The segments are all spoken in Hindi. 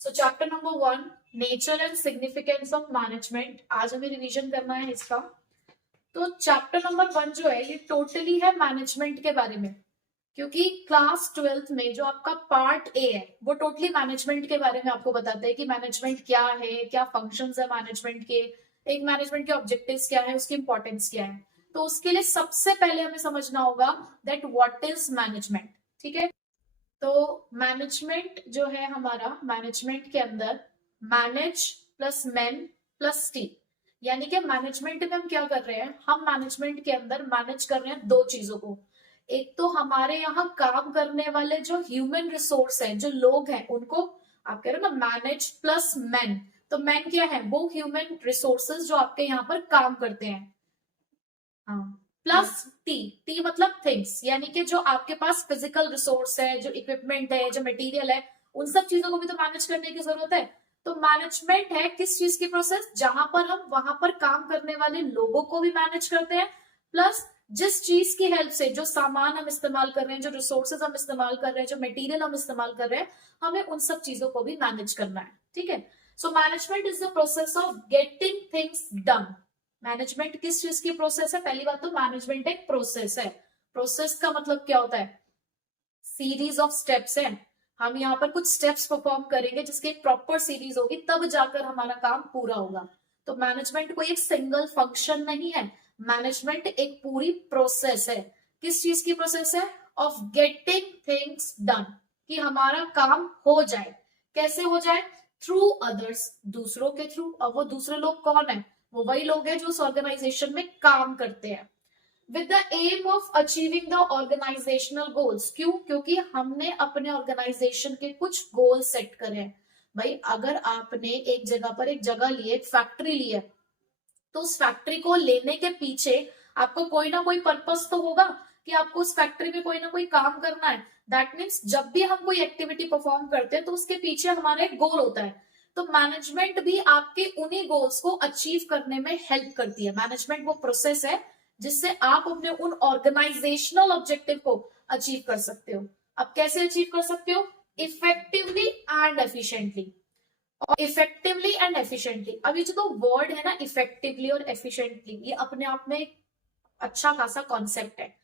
So chapter number 1, nature and significance of management. आज हमें रिवीजन करना है इसका। तो चैप्टर नंबर 1 जो है ये टोटली है मैनेजमेंट के बारे में, क्योंकि क्लास 12th में जो आपका पार्ट ए है वो टोटली मैनेजमेंट के बारे में आपको बताता है कि मैनेजमेंट क्या है, क्या फंक्शंस है मैनेजमेंट के, एक मैनेजमेंट के ऑब्जेक्टिव्स क्या है, उसकी इंपॉर्टेंस क्या है। तो उसके लिए सबसे पहले हमें समझना होगा दैट व्हाट इज मैनेजमेंट। ठीक है, तो मैनेजमेंट जो है हमारा, मैनेजमेंट के अंदर manage plus man plus T, यानी कि मैनेजमेंट में हम क्या कर रहे हैं, हम मैनेजमेंट के अंदर मैनेज कर रहे हैं दो चीजों को। एक तो हमारे यहाँ काम करने वाले जो ह्यूमन रिसोर्स है, जो लोग हैं, उनको आप कह रहे हो ना मैनेज प्लस मैन। तो मैन क्या है, वो ह्यूमन रिसोर्सेज जो आपके यहाँ पर काम करते हैं। हाँ, प्लस टी, टी मतलब थिंग्स, यानी कि जो आपके पास फिजिकल रिसोर्स है, जो इक्विपमेंट है, जो मटेरियल है, उन सब चीजों को भी तो मैनेज करने की जरूरत है। तो मैनेजमेंट है किस चीज की प्रोसेस, जहां पर हम वहां पर काम करने वाले लोगों को भी मैनेज करते हैं, प्लस जिस चीज की हेल्प से, जो सामान हम इस्तेमाल कर रहे हैं, जो रिसोर्सेज हम इस्तेमाल कर रहे हैं, जो मटेरियल हम इस्तेमाल कर रहे हैं, हमें उन सब चीजों को भी मैनेज करना है। ठीक है, so management is the process of getting things done. Management किस चीज की प्रोसेस है, पहली बात तो मैनेजमेंट एक प्रोसेस है। प्रोसेस का मतलब क्या होता है, सीरीज ऑफ स्टेप्स है। हम यहाँ पर कुछ स्टेप्स परफॉर्म करेंगे जिसकी एक प्रॉपर सीरीज होगी, तब जाकर हमारा काम पूरा होगा। तो मैनेजमेंट कोई एक सिंगल फंक्शन नहीं है, मैनेजमेंट एक पूरी प्रोसेस है। किस चीज की प्रोसेस है, ऑफ गेटिंग थिंग्स डन, कि हमारा काम हो जाए। कैसे हो जाए, थ्रू अदर्स, दूसरों के थ्रू। अब वो दूसरे लोग कौन है, वो वही लोग हैं जो उस ऑर्गेनाइजेशन में काम करते हैं, with the aim of achieving the organisational goals. क्यों, क्योंकि हमने अपने ऑर्गेनाइजेशन के कुछ गोल सेट करे हैं। भाई अगर आपने एक जगह पर एक जगह ली है, एक फैक्ट्री ली है, तो उस फैक्ट्री को लेने के पीछे आपको कोई ना कोई पर्पस तो होगा कि आपको उस फैक्ट्री में कोई ना कोई काम करना है। दैट मीन्स जब भी हम कोई एक्टिविटी परफॉर्म करते हैं तो उसके पीछे हमारा एक गोल होता है। तो मैनेजमेंट भी आपके उन्हीं गोल्स को अचीव करने में हेल्प करती है। मैनेजमेंट वो प्रोसेस है जिससे आप अपने उन ऑर्गेनाइजेशनल ऑब्जेक्टिव को अचीव कर सकते हो। अब कैसे अचीव कर सकते हो, इफेक्टिवली एंड एफिशिएंटली। और इफेक्टिवली एंड एफिशिएंटली, अब ये जो तो वर्ड है ना, इफेक्टिवली और एफिशिएंटली, ये अपने आप में अच्छा खासा कॉन्सेप्ट है।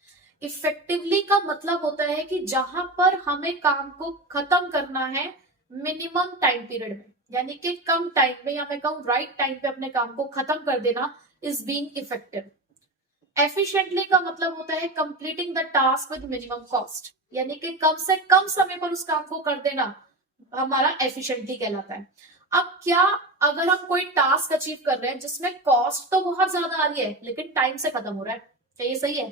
इफेक्टिवली का मतलब होता है कि जहां पर हमें काम को खत्म करना है मिनिमम टाइम पीरियड में, यानी कि कम टाइम में, या मैं कहूँ राइट टाइम पे अपने काम को खत्म कर देना, इज बीइंग इफेक्टिव। एफिशिएंटली का मतलब होता है completing the task with minimum cost, यानी कि कम से कम समय पर उस काम को कर देना हमारा एफिशिएंटली कहलाता है। अब क्या, अगर हम कोई टास्क अचीव कर रहे हैं जिसमें कॉस्ट तो बहुत ज्यादा आ रही है लेकिन टाइम से खत्म हो रहा है, क्या ये सही है,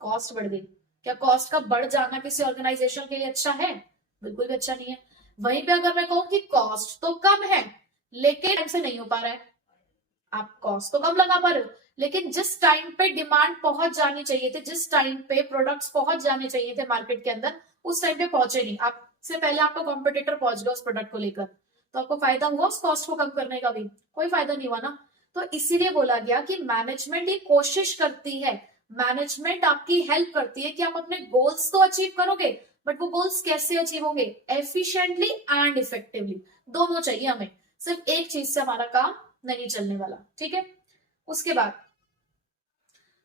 कॉस्ट बढ़ गई। क्या कॉस्ट का बढ़ जाना किसी ऑर्गेनाइजेशन के लिए अच्छा है, बिल्कुल भी अच्छा नहीं है। वहीं पे अगर मैं कहूं कि कॉस्ट तो कम है लेकिन टाइम से नहीं हो पा रहा है, आप कॉस्ट तो कम लगा पा रहे हो लेकिन जिस टाइम पे डिमांड पहुंच जानी चाहिए थी, जिस टाइम पे प्रोडक्ट्स पहुंच जाने चाहिए थे मार्केट के अंदर, उस टाइम पे पहुंचे नहीं, आपसे पहले आपका कॉम्पिटिटर पहुंच गया उस प्रोडक्ट को लेकर, तो आपको फायदा हुआ उस कॉस्ट को कम करने का भी, कोई फायदा नहीं हुआ ना। तो इसीलिए बोला गया कि मैनेजमेंट ये कोशिश करती है, मैनेजमेंट आपकी हेल्प करती है कि आप अपने गोल्स तो अचीव करोगे, बट वो गोल्स कैसे अचीव होंगे, एफिशिएंटली एंड इफेक्टिवली, दोनों चाहिए हमें, सिर्फ एक चीज से हमारा काम नहीं चलने वाला। ठीक है, उसके बाद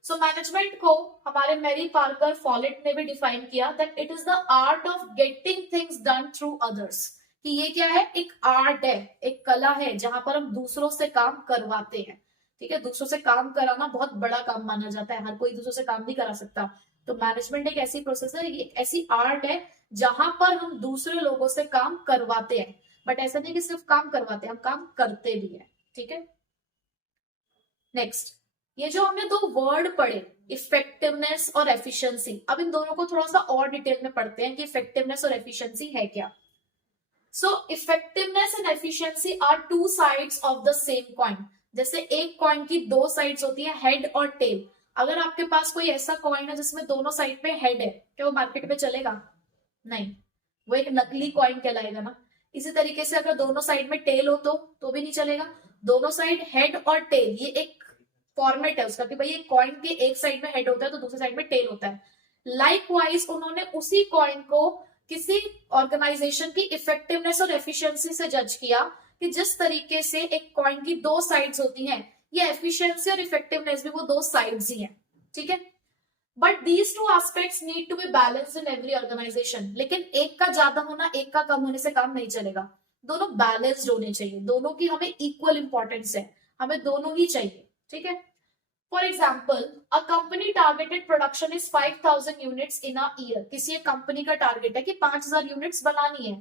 सो मैनेजमेंट को हमारे मैरी पार्कर फॉलेट ने भी डिफाइन किया that it is the art of getting things done through others, कि ये क्या है, एक आर्ट है, एक कला है जहां पर हम दूसरों से काम करवाते हैं। ठीक है, दूसरों से काम कराना बहुत बड़ा काम माना जाता है, हर कोई दूसरों से काम नहीं करा सकता। तो मैनेजमेंट एक ऐसी प्रोसेस है, एक ऐसी आर्ट है जहां पर हम दूसरे लोगों से काम करवाते हैं, बट ऐसा नहीं कि सिर्फ काम करवाते हैं, हम काम करते भी हैं। ठीक है, नेक्स्ट, ये जो हमने दो वर्ड पढ़े, इफेक्टिवनेस और एफिशिएंसी, अब इन दोनों को थोड़ा सा और डिटेल में पढ़ते हैं कि इफेक्टिवनेस और एफिशिएंसी है क्या। So effectiveness and efficiency are two sides of the same coin. जैसे एक कॉइन की दो साइड्स होती है, हेड और टेल। अगर आपके पास कोई ऐसा कॉइन है जिसमें दोनों साइड पे हेड है, क्या वो मार्केट में चलेगा, नहीं, वो एक नकली कॉइन कहलाएगा ना। इसी तरीके से अगर दोनों साइड में टेल हो तो भी नहीं चलेगा। दोनों साइड हेड और टेल, ये एक फॉर्मेट है उसका कि भाई एक कॉइन के एक साइड में हेड होता है तो दूसरी साइड में टेल होता है। लाइकवाइज उन्होंने उसी कॉइन को किसी ऑर्गेनाइजेशन की इफेक्टिवनेस और एफिशिएंसी से जज किया कि जिस तरीके से एक कॉइन की दो साइड्स होती हैं, ये एफिशिएंसी और इफेक्टिवनेस भी वो दो साइड्स ही हैं, ठीक है। But these two aspects need to be balanced in every organisation. लेकिन एक का ज्यादा होना, एक का कम होने से काम नहीं चलेगा, दोनों बैलेंस्ड होने चाहिए, दोनों की हमें इक्वल इंपॉर्टेंस है, हमें दोनों ही चाहिए, ठीक है। For example, a company targeted production is 5000 units in a year. किसी एक कंपनी का टारगेट है कि 5000 यूनिट्स बनानी है।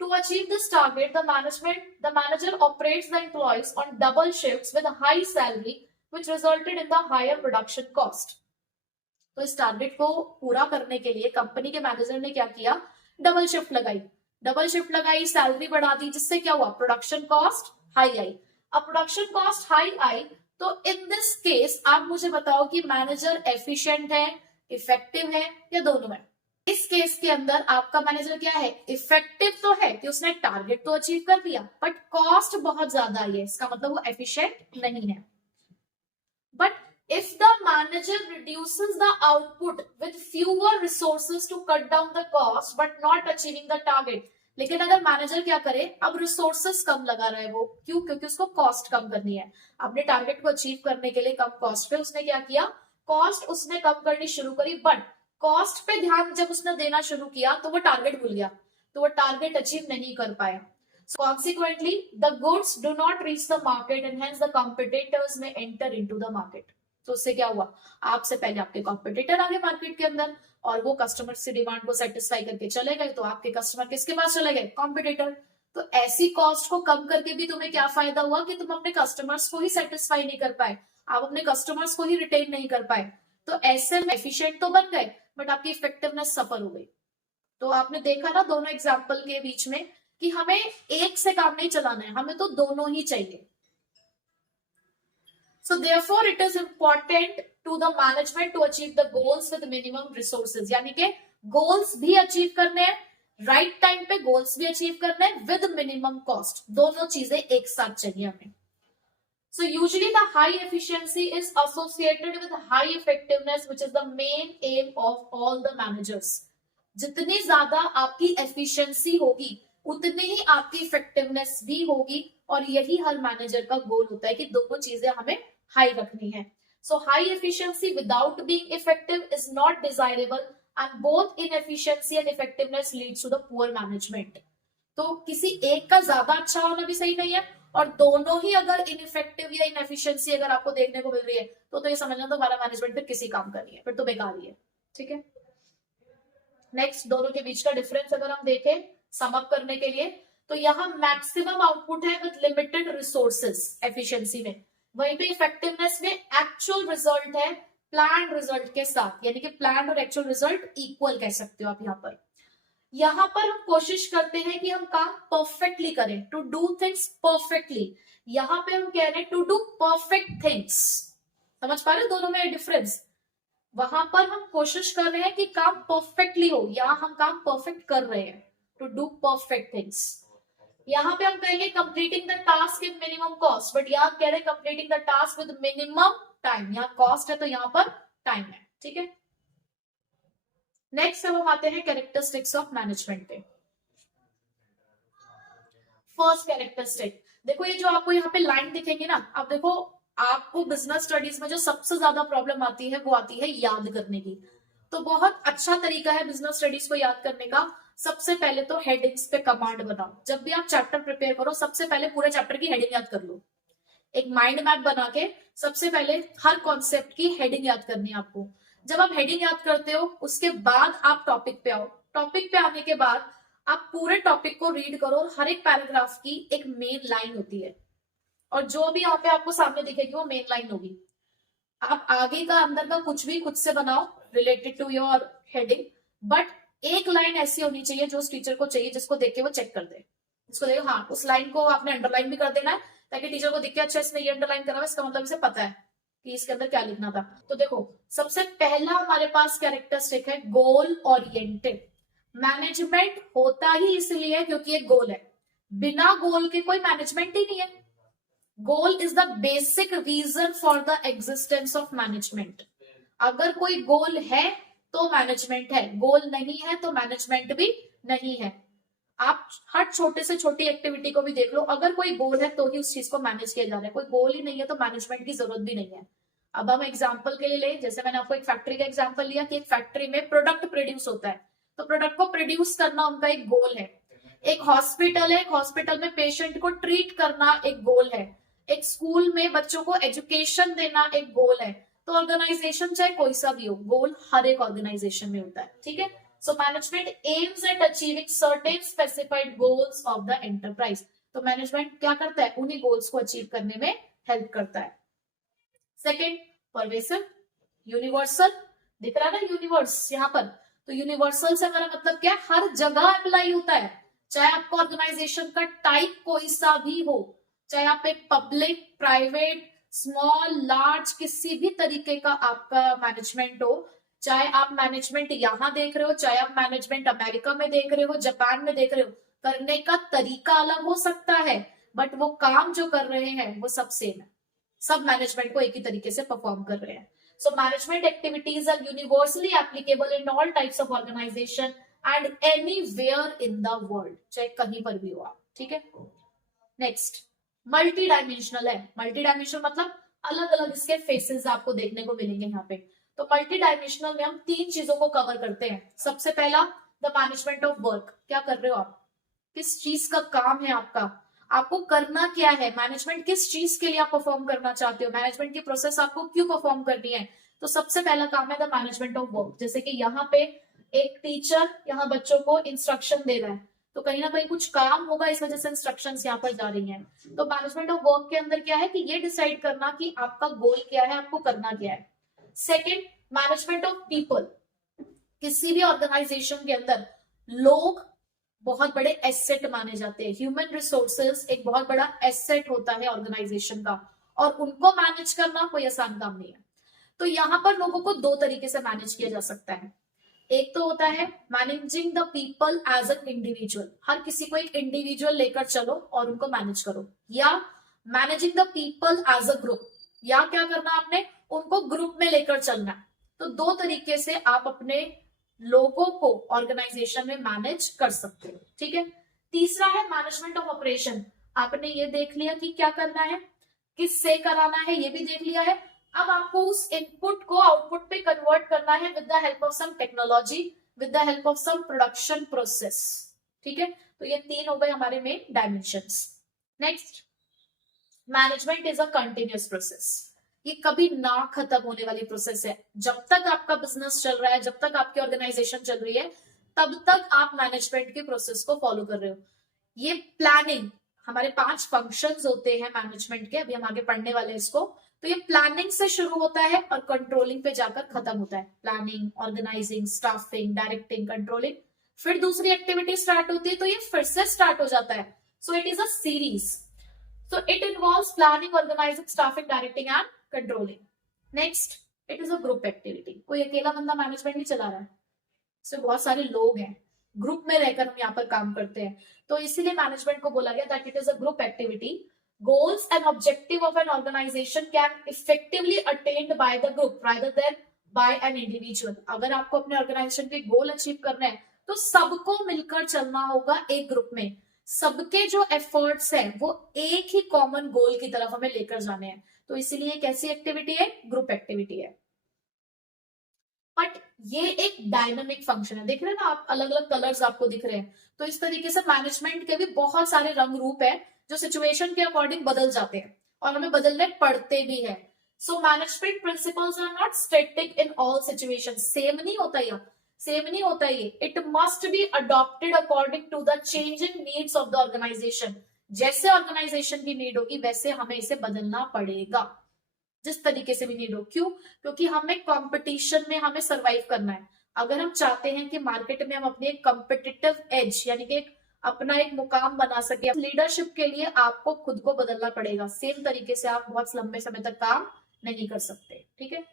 To achieve this target, the manager operates the employees on double shifts with high salary which resulted in the higher production cost. तो इस टारगेट को पूरा करने के लिए कंपनी के मैनेजर ने क्या किया, डबल शिफ्ट लगाई, सैलरी बढ़ा दी, जिससे क्या हुआ, प्रोडक्शन कॉस्ट हाई आई। अब प्रोडक्शन कॉस्ट हाई आई, तो इन दिस केस आप मुझे बताओ कि मैनेजर एफिशिएंट है, इफेक्टिव है या दोनों है। इस केस के अंदर आपका मैनेजर क्या है, इफेक्टिव तो है कि उसने टारगेट तो अचीव कर दिया, बट कॉस्ट बहुत ज्यादा आई है, इसका मतलब वो एफिशिएंट नहीं है। But if the manager reduces the output with fewer resources to cut down the cost but not achieving the target, लेकिन अगर मैनेजर क्या करे, अब रिसोर्सेस कम लगा रहा है वो, क्यों, क्योंकि उसको कॉस्ट कम करनी है। अपने टारगेट को अचीव करने के लिए कम कॉस्ट पे उसने क्या किया, कॉस्ट उसने कम करनी शुरू करी, बट कॉस्ट पे ध्यान जब उसने देना शुरू किया तो वो टारगेट भूल गया, तो वो टारगेट अचीव नहीं कर पाया। So consequently, the goods do not reach the market and hence the competitors may enter into the market. तो उससे क्या हुआ, आपसे पहले आपके कॉम्पिटिटर आ गए मार्केट के अंदर और वो कस्टमर्स की डिमांड को सेटिस्फाई करके चले गए, तो आपके कस्टमर किसके पास चले गए, कॉम्पिटिटर। तो ऐसी कॉस्ट को कम करके भी तुम्हें क्या फायदा हुआ कि तुम अपने कस्टमर्स को ही सेटिस्फाई नहीं कर पाए, आप अपने कस्टमर्स को ही रिटेन नहीं कर पाए। तो ऐसे में एफिशिएंट तो बन गए बट आपकी इफेक्टिवनेस सफर हो गई। तो आपने देखा ना दोनों एग्जाम्पल के बीच में कि हमें एक से काम नहीं चलाना है, हमें तो दोनों ही चाहिए। So therefore it is important to the management to achieve the goals with minimum resources, यानी कि गोल्स भी अचीव करने हैं, राइट टाइम पे गोल्स भी अचीव करने हैं विद मिनिमम कॉस्ट, दोनों चीजें एक साथ चाहिए हमें। So usually the high efficiency is associated with high effectiveness, which is the main aim of all the managers. जितनी ज्यादा आपकी एफिशिएंसी होगी उतनी ही आपकी इफेक्टिवनेस भी होगी, और यही हर मैनेजर का गोल होता है कि दोनों चीजें हमें हाई रखनी है। So high efficiency without being effective is not desirable and both inefficiency and effectiveness leads to the poor management. तो किसी एक का ज्यादा अच्छा होना भी सही नहीं है, और दोनों ही अगर इनइफेक्टिव या इनएफिशिएंसी अगर आपको देखने को मिल रही है तो ये समझना तो हमारा मैनेजमेंट फिर किसी काम का नहीं है, फिर तो बेकार ही है, ठीक है। नेक्स्ट, दोनों के बीच का डिफरेंस अगर हम देखें सम अप करने के लिए, तो यहाँ मैक्सिमम आउटपुट है विद लिमिटेड रिसोर्सेस एफिशिएंसी में, वहीं पे इफेक्टिवनेस में एक्चुअल रिजल्ट है प्लान रिजल्ट के साथ, यानी कि प्लान और एक्चुअल रिजल्ट इक्वल कह सकते हो आप। यहाँ पर हम कोशिश करते हैं कि हम काम परफेक्टली करें, टू डू थिंग्स परफेक्टली। यहाँ पे हम कह रहे हैं टू डू परफेक्ट थिंग्स। समझ पा रहे हो दोनों में डिफरेंस? वहां पर हम कोशिश कर रहे हैं कि काम परफेक्टली हो, यहाँ हम काम परफेक्ट कर रहे हैं, टू डू परफेक्ट थिंग्स। यहाँ पे हम कहेंगे completing the task in minimum cost, but यहाँ कह रहे हैं completing the task with minimum time. यहाँ कॉस्ट है तो यहाँ पर टाइम है, ठीक है। नेक्स्ट अब हम आते हैं कैरेक्टरिस्टिक्स ऑफ मैनेजमेंट पे। फर्स्ट कैरेक्टरिस्टिक, देखो ये जो आपको यहाँ पे लाइन दिखेंगे ना, आप देखो आपको बिजनेस स्टडीज में जो सबसे ज्यादा प्रॉब्लम आती है वो आती है याद करने की। तो बहुत अच्छा तरीका है बिजनेस स्टडीज को याद करने का, सबसे पहले तो हेडिंग्स पे कमांड बनाओ। जब भी आप चैप्टर प्रिपेयर करो सबसे पहले पूरे चैप्टर की हेडिंग याद कर लो, एक माइंड मैप बना के सबसे पहले हर कॉन्सेप्ट की हेडिंग याद करनी है आपको। जब आप हेडिंग याद करते हो उसके बाद आप टॉपिक पे आओ, टॉपिक पे आने के बाद आप पूरे टॉपिक को रीड करो, और हर एक पैराग्राफ की एक मेन लाइन होती है, और जो भी यहाँ पे आपको सामने दिखेगी वो मेन लाइन होगी। आप आगे का अंदर का कुछ भी खुद से बनाओ related to your heading, but एक लाइन ऐसी होनी चाहिए जो उस टीचर को चाहिए, जिसको देख के वो चेक कर दे, जिसको देखो हाँ उस लाइन को आपने अंडरलाइन भी कर देना है, ताकि टीचर को दिख के अच्छा इसमें ये अंडरलाइन करा हुआ, इसका मतलब इसे पता है कि इसके अंदर क्या लिखना था। तो देखो सबसे पहला हमारे पास कैरेक्टरिस्टिक है गोल ओरिएंटेड। मैनेजमेंट होता ही इसलिए क्योंकि एक गोल है, बिना गोल के कोई मैनेजमेंट ही नहीं है। Goal is the basic reason for the existence of management. अगर कोई गोल है तो मैनेजमेंट है, गोल नहीं है तो मैनेजमेंट भी नहीं है। आप हर छोटे से छोटी एक्टिविटी को भी देख लो, अगर कोई गोल है तो ही उस चीज को मैनेज किया जा रहा है, कोई गोल ही नहीं है तो मैनेजमेंट की जरूरत भी नहीं है। अब हम एग्जाम्पल के लिए ले, जैसे मैंने आपको एक फैक्ट्री का एग्जाम्पल लिया कि एक फैक्ट्री में प्रोडक्ट प्रोड्यूस होता है, तो प्रोडक्ट को प्रोड्यूस करना उनका एक गोल है। एक हॉस्पिटल है, हॉस्पिटल में पेशेंट को ट्रीट करना एक गोल है। एक स्कूल में बच्चों को एजुकेशन देना एक गोल है। तो ऑर्गेनाइजेशन चाहे कोई सा भी हो, गोल हर एक ऑर्गेनाइजेशन में होता है, ठीक है। So management aims at achieving certain specified goals of the enterprise. तो मैनेजमेंट क्या करता है, उन्हीं गोल्स को अचीव करने में हेल्प करता है। सेकेंड, परवेसिव, यूनिवर्सल, दिख रहा है ना यूनिवर्स यहाँ पर, तो यूनिवर्सल से हमारा मतलब क्या है, हर जगह अप्लाई होता है। चाहे आपका ऑर्गेनाइजेशन का टाइप कोई सा भी हो, चाहे आप एक पब्लिक, प्राइवेट, स्मॉल, लार्ज, किसी भी तरीके का आपका मैनेजमेंट हो, चाहे आप मैनेजमेंट यहां देख रहे हो, चाहे आप मैनेजमेंट अमेरिका में देख रहे हो, जापान में देख रहे हो, करने का तरीका अलग हो सकता है, बट वो काम जो कर रहे हैं वो सब सेम है। सब मैनेजमेंट को एक ही तरीके से परफॉर्म कर रहे हैं। So management activities are universally applicable in all types of organisation and anywhere in the world, चाहे कहीं पर भी हो आप, ठीक है। नेक्स्ट, मल्टी डायमेंशनल है। मल्टी डायमेंशनल मतलब अलग अलग इसके फेसेस आपको देखने को मिलेंगे यहाँ पे। तो मल्टी डायमेंशनल में हम 3 चीजों को कवर करते हैं। सबसे पहला, द मैनेजमेंट ऑफ वर्क। क्या कर रहे हो आप, किस चीज का काम है आपका, आपको करना क्या है, मैनेजमेंट किस चीज के लिए आप परफॉर्म करना चाहते हो, मैनेजमेंट की प्रोसेस आपको क्यों परफॉर्म करनी है। तो सबसे पहला काम है द मैनेजमेंट ऑफ वर्क। जैसे कि यहाँ पे एक टीचर यहाँ बच्चों को इंस्ट्रक्शन दे रहा है, तो कहीं ना कहीं कुछ काम होगा, इस वजह से इंस्ट्रक्शंस यहाँ पर जा रही हैं। तो मैनेजमेंट ऑफ वर्क के अंदर क्या है कि ये डिसाइड करना कि आपका गोल क्या है, आपको करना क्या है। Second, management of people. किसी भी ऑर्गेनाइजेशन के अंदर लोग बहुत बड़े एसेट माने जाते हैं। ह्यूमन रिसोर्सेज एक बहुत बड़ा एसेट होता है ऑर्गेनाइजेशन का, और उनको मैनेज करना कोई आसान काम नहीं है। तो यहाँ पर लोगों को 2 तरीके से मैनेज किया जा सकता है। एक तो होता है managing the people as an individual, हर किसी को एक इंडिविजुअल लेकर चलो और उनको मैनेज करो, या managing the people as a group, या क्या करना आपने, उनको ग्रुप में लेकर चलना। तो 2 तरीके से आप अपने लोगों को ऑर्गेनाइजेशन में मैनेज कर सकते हो, ठीक है। तीसरा है मैनेजमेंट ऑफ ऑपरेशन। आपने ये देख लिया कि क्या करना है, किससे कराना है, ये भी देख लिया है। अब आपको उस इनपुट को आउटपुट पे कन्वर्ट करना है with the help of some technology, with the help of some production process, ठीक है। तो ये 3 हो गए हमारे main dimensions. Next, management is a continuous process. ये कभी ना खत्म होने वाली प्रोसेस है। जब तक आपका बिजनेस चल रहा है, जब तक आपकी ऑर्गेनाइजेशन चल रही है, तब तक आप मैनेजमेंट के प्रोसेस को फॉलो कर रहे हो। ये प्लानिंग, हमारे 5 फंक्शंस होते हैं मैनेजमेंट के, अभी हम आगे पढ़ने वाले हैं इसको। तो ये प्लानिंग से शुरू होता है और कंट्रोलिंग पे जाकर खत्म होता है। Planning, organising, staffing, directing, controlling, फिर दूसरी एक्टिविटी स्टार्ट होती है, तो ये फिर से स्टार्ट हो जाता है। So it is a series. So it involves planning, organizing, staffing, directing and controlling. Next, it is a group activity. कोई अकेला बंदा मैनेजमेंट नहीं चला रहा है, इसमें बहुत सारे लोग हैं, ग्रुप में रहकर हम यहाँ पर काम करते हैं। तो इसीलिए मैनेजमेंट को बोला गया that it is a group activity. Goals and objective of an organisation can effectively attend by the group rather than by an individual. अगर आपको अपने ऑर्गेनाइजेशन के गोल अचीव करने हैं तो सबको मिलकर चलना होगा एक ग्रुप में। सबके जो एफर्ट्स हैं वो एक ही कॉमन गोल की तरफ हमें लेकर जाने हैं। तो इसीलिए एक ऐसी एक्टिविटी है, ग्रुप एक्टिविटी है। बट ये एक डायनामिक फंक्शन है, देख रहे हैं ना आप, अलग अलग कलर्स आपको दिख रहे हैं। तो इस तरीके से मैनेजमेंट के भी बहुत सारे रंग रूप है जो सिचुएशन के अकॉर्डिंग बदल जाते हैं और हमें बदलने पड़ते भी है। So management principles are not static in all situation. Same नहीं होता ये, सेम नहीं होता ये। It must be adopted according to the changing needs of the organisation. जैसे ऑर्गेनाइजेशन की नीड होगी वैसे हमें इसे बदलना पड़ेगा, जिस तरीके से भी नीड हो। क्यों? क्योंकि हमें कंपटीशन में हमें सरवाइव करना है। अगर हम चाहते हैं कि मार्केट में हम अपने एक कॉम्पिटिटिव एज यानी कि अपना एक मुकाम बना सके, लीडरशिप के लिए आपको खुद को बदलना पड़ेगा। सेम तरीके से आप बहुत लंबे समय तक काम नहीं कर सकते, ठीक है।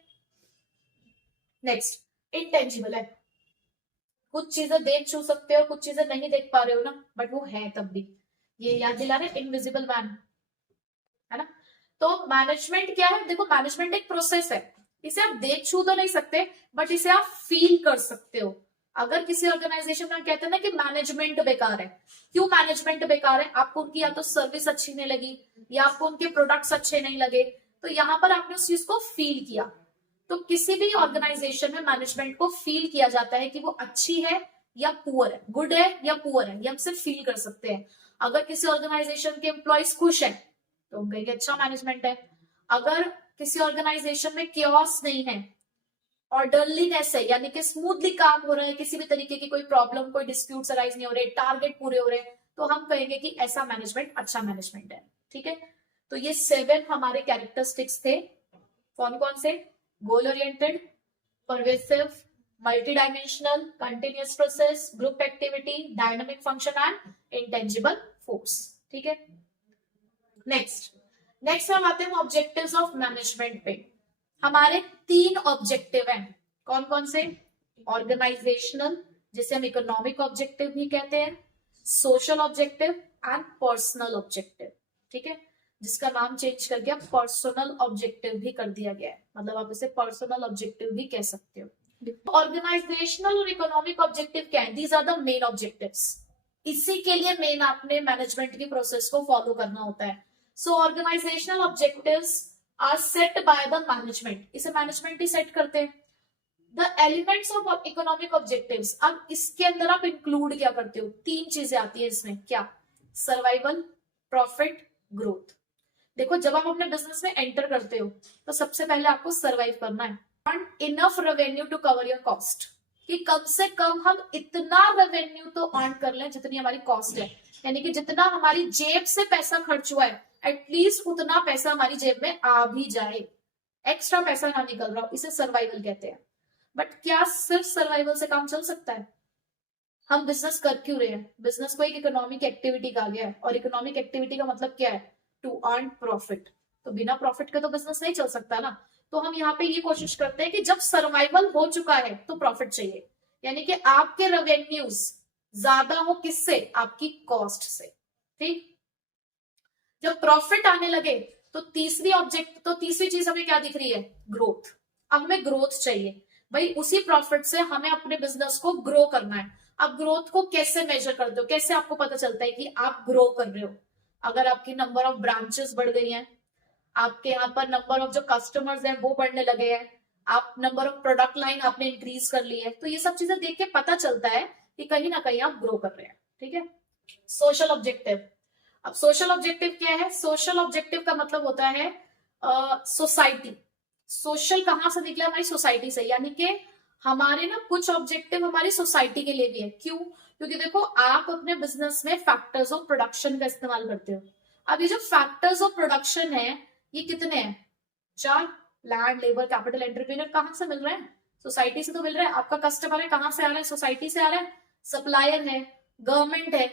नेक्स्ट, इंटेंजिबल है। कुछ चीजें देख छू सकते हो, कुछ चीजें नहीं देख पा रहे हो ना, बट वो है तब भी। ये याद दिला रहे, इनविजिबल मैन, है ना। तो मैनेजमेंट क्या है, देखो मैनेजमेंट एक प्रोसेस है, इसे आप देख छू तो नहीं सकते बट इसे आप फील कर सकते हो। अगर किसी ऑर्गेनाइजेशन में कहते हैं ना कि मैनेजमेंट बेकार है, क्यों मैनेजमेंट बेकार है? आपको उनकी या तो सर्विस अच्छी नहीं लगी या आपको उनके प्रोडक्ट्स अच्छे नहीं लगे, तो यहाँ पर आपने उस चीज को फील किया। तो किसी भी ऑर्गेनाइजेशन में मैनेजमेंट को फील किया जाता है कि वो अच्छी है या पुअर है, गुड है या पुअर है, ये हम सिर्फ फील कर सकते हैं। अगर किसी ऑर्गेनाइजेशन के एम्प्लॉयज खुश है तो हम कहेंगे अच्छा मैनेजमेंट है। अगर किसी ऑर्गेनाइजेशन में केओस नहीं है, ऑर्डरलीनेस है, यानी कि स्मूथली काम हो रहा है, किसी भी तरीके की कोई प्रॉब्लम, कोई डिस्प्यूट अराइज नहीं हो रहे, टारगेट पूरे हो रहे, तो हम कहेंगे कि ऐसा मैनेजमेंट अच्छा मैनेजमेंट है। ठीक है, तो ये 7 हमारे कैरेक्टरिस्टिक्स थे। कौन कौन से? Goal oriented, pervasive, multi dimensional, continuous process, group activity, dynamic function and intangible force. ठीक है, नेक्स्ट हम आते हैं ऑब्जेक्टिव्स ऑफ मैनेजमेंट पे। हमारे 3 ऑब्जेक्टिव हैं। कौन कौन से? ऑर्गेनाइजेशनल, जिसे हम इकोनॉमिक ऑब्जेक्टिव भी कहते हैं, social objective and personal objective. ठीक है, जिसका नाम चेंज करके अब पर्सनल ऑब्जेक्टिव भी कर दिया गया है, मतलब आप इसे पर्सनल ऑब्जेक्टिव भी कह सकते हो। ऑर्गेनाइजेशनल और इकोनॉमिक ऑब्जेक्टिव क्या है? These are the main objectives. इसी के लिए मेन आपने मैनेजमेंट की प्रोसेस को फॉलो करना होता है। So organisational objectives are set by the management, इसे मैनेजमेंट ही सेट करते हैं। The elements of economic objectives, अब इसके अंदर आप इंक्लूड क्या करते हो? 3 चीजें आती है इसमें। क्या? Survival, profit, growth. देखो, जब आप अपने बिजनेस में एंटर करते हो तो सबसे पहले आपको सर्वाइव करना है। Earn enough revenue to cover your cost, कि कम से कम हम इतना रेवेन्यू तो अर्न कर लें जितनी हमारी कॉस्ट है, यानी कि जितना हमारी जेब से पैसा खर्च हुआ है एटलीस्ट उतना पैसा हमारी जेब में आ भी जाए, एक्स्ट्रा पैसा ना निकल रहा हो, इसे सर्वाइवल कहते हैं। बट क्या सिर्फ सर्वाइवल से काम चल सकता है? हम बिजनेस कर क्यों रहे हैं? बिजनेस को एक इकोनॉमिक एक्टिविटी कहा गया है, और इकोनॉमिक एक्टिविटी का मतलब क्या है? To earn profit. तो बिना प्रॉफिट के तो बिजनेस नहीं चल सकता ना। तो हम यहाँ पे ये कोशिश करते हैं कि जब सर्वाइवल हो चुका है तो प्रॉफिट चाहिए, यानी कि आपके रेवेन्यूज ज्यादा हो किससे? आपकी कॉस्ट से। ठीक, जब प्रॉफिट आने लगे तो तीसरी चीज हमें क्या दिख रही है? ग्रोथ। अब हमें ग्रोथ चाहिए भाई, उसी प्रॉफिट से हमें अपने बिजनेस को ग्रो करना है। अब ग्रोथ को कैसे मेजर करते हो? कैसे आपको पता चलता है कि आप ग्रो कर रहे हो? अगर आपकी नंबर ऑफ ब्रांचेस बढ़ गई हैं, आपके यहाँ पर नंबर ऑफ जो कस्टमर्स हैं वो बढ़ने लगे हैं, आप नंबर ऑफ प्रोडक्ट लाइन आपने इंक्रीज कर ली है, तो ये सब चीजें देख के पता चलता है कि कहीं ना कहीं आप ग्रो कर रहे हैं। ठीक है, सोशल ऑब्जेक्टिव। अब सोशल ऑब्जेक्टिव क्या है? सोशल ऑब्जेक्टिव का मतलब होता है सोसाइटी। सोशल कहां से निकला? हमारी सोसाइटी से, यानी कि हमारे ना कुछ ऑब्जेक्टिव हमारी सोसाइटी के लिए भी है। क्यों? क्योंकि देखो, आप अपने बिजनेस में फैक्टर्स ऑफ प्रोडक्शन का इस्तेमाल करते हो। अब ये जो फैक्टर्स ऑफ प्रोडक्शन है ये कितने हैं? 4। Land, labour, capital, entrepreneur. कहां से मिल रहे हैं? सोसाइटी से तो मिल रहा है। आपका कस्टमर है, कहां से आ रहा है? सोसाइटी से आ रहा है। सप्लायर है, गवर्नमेंट है,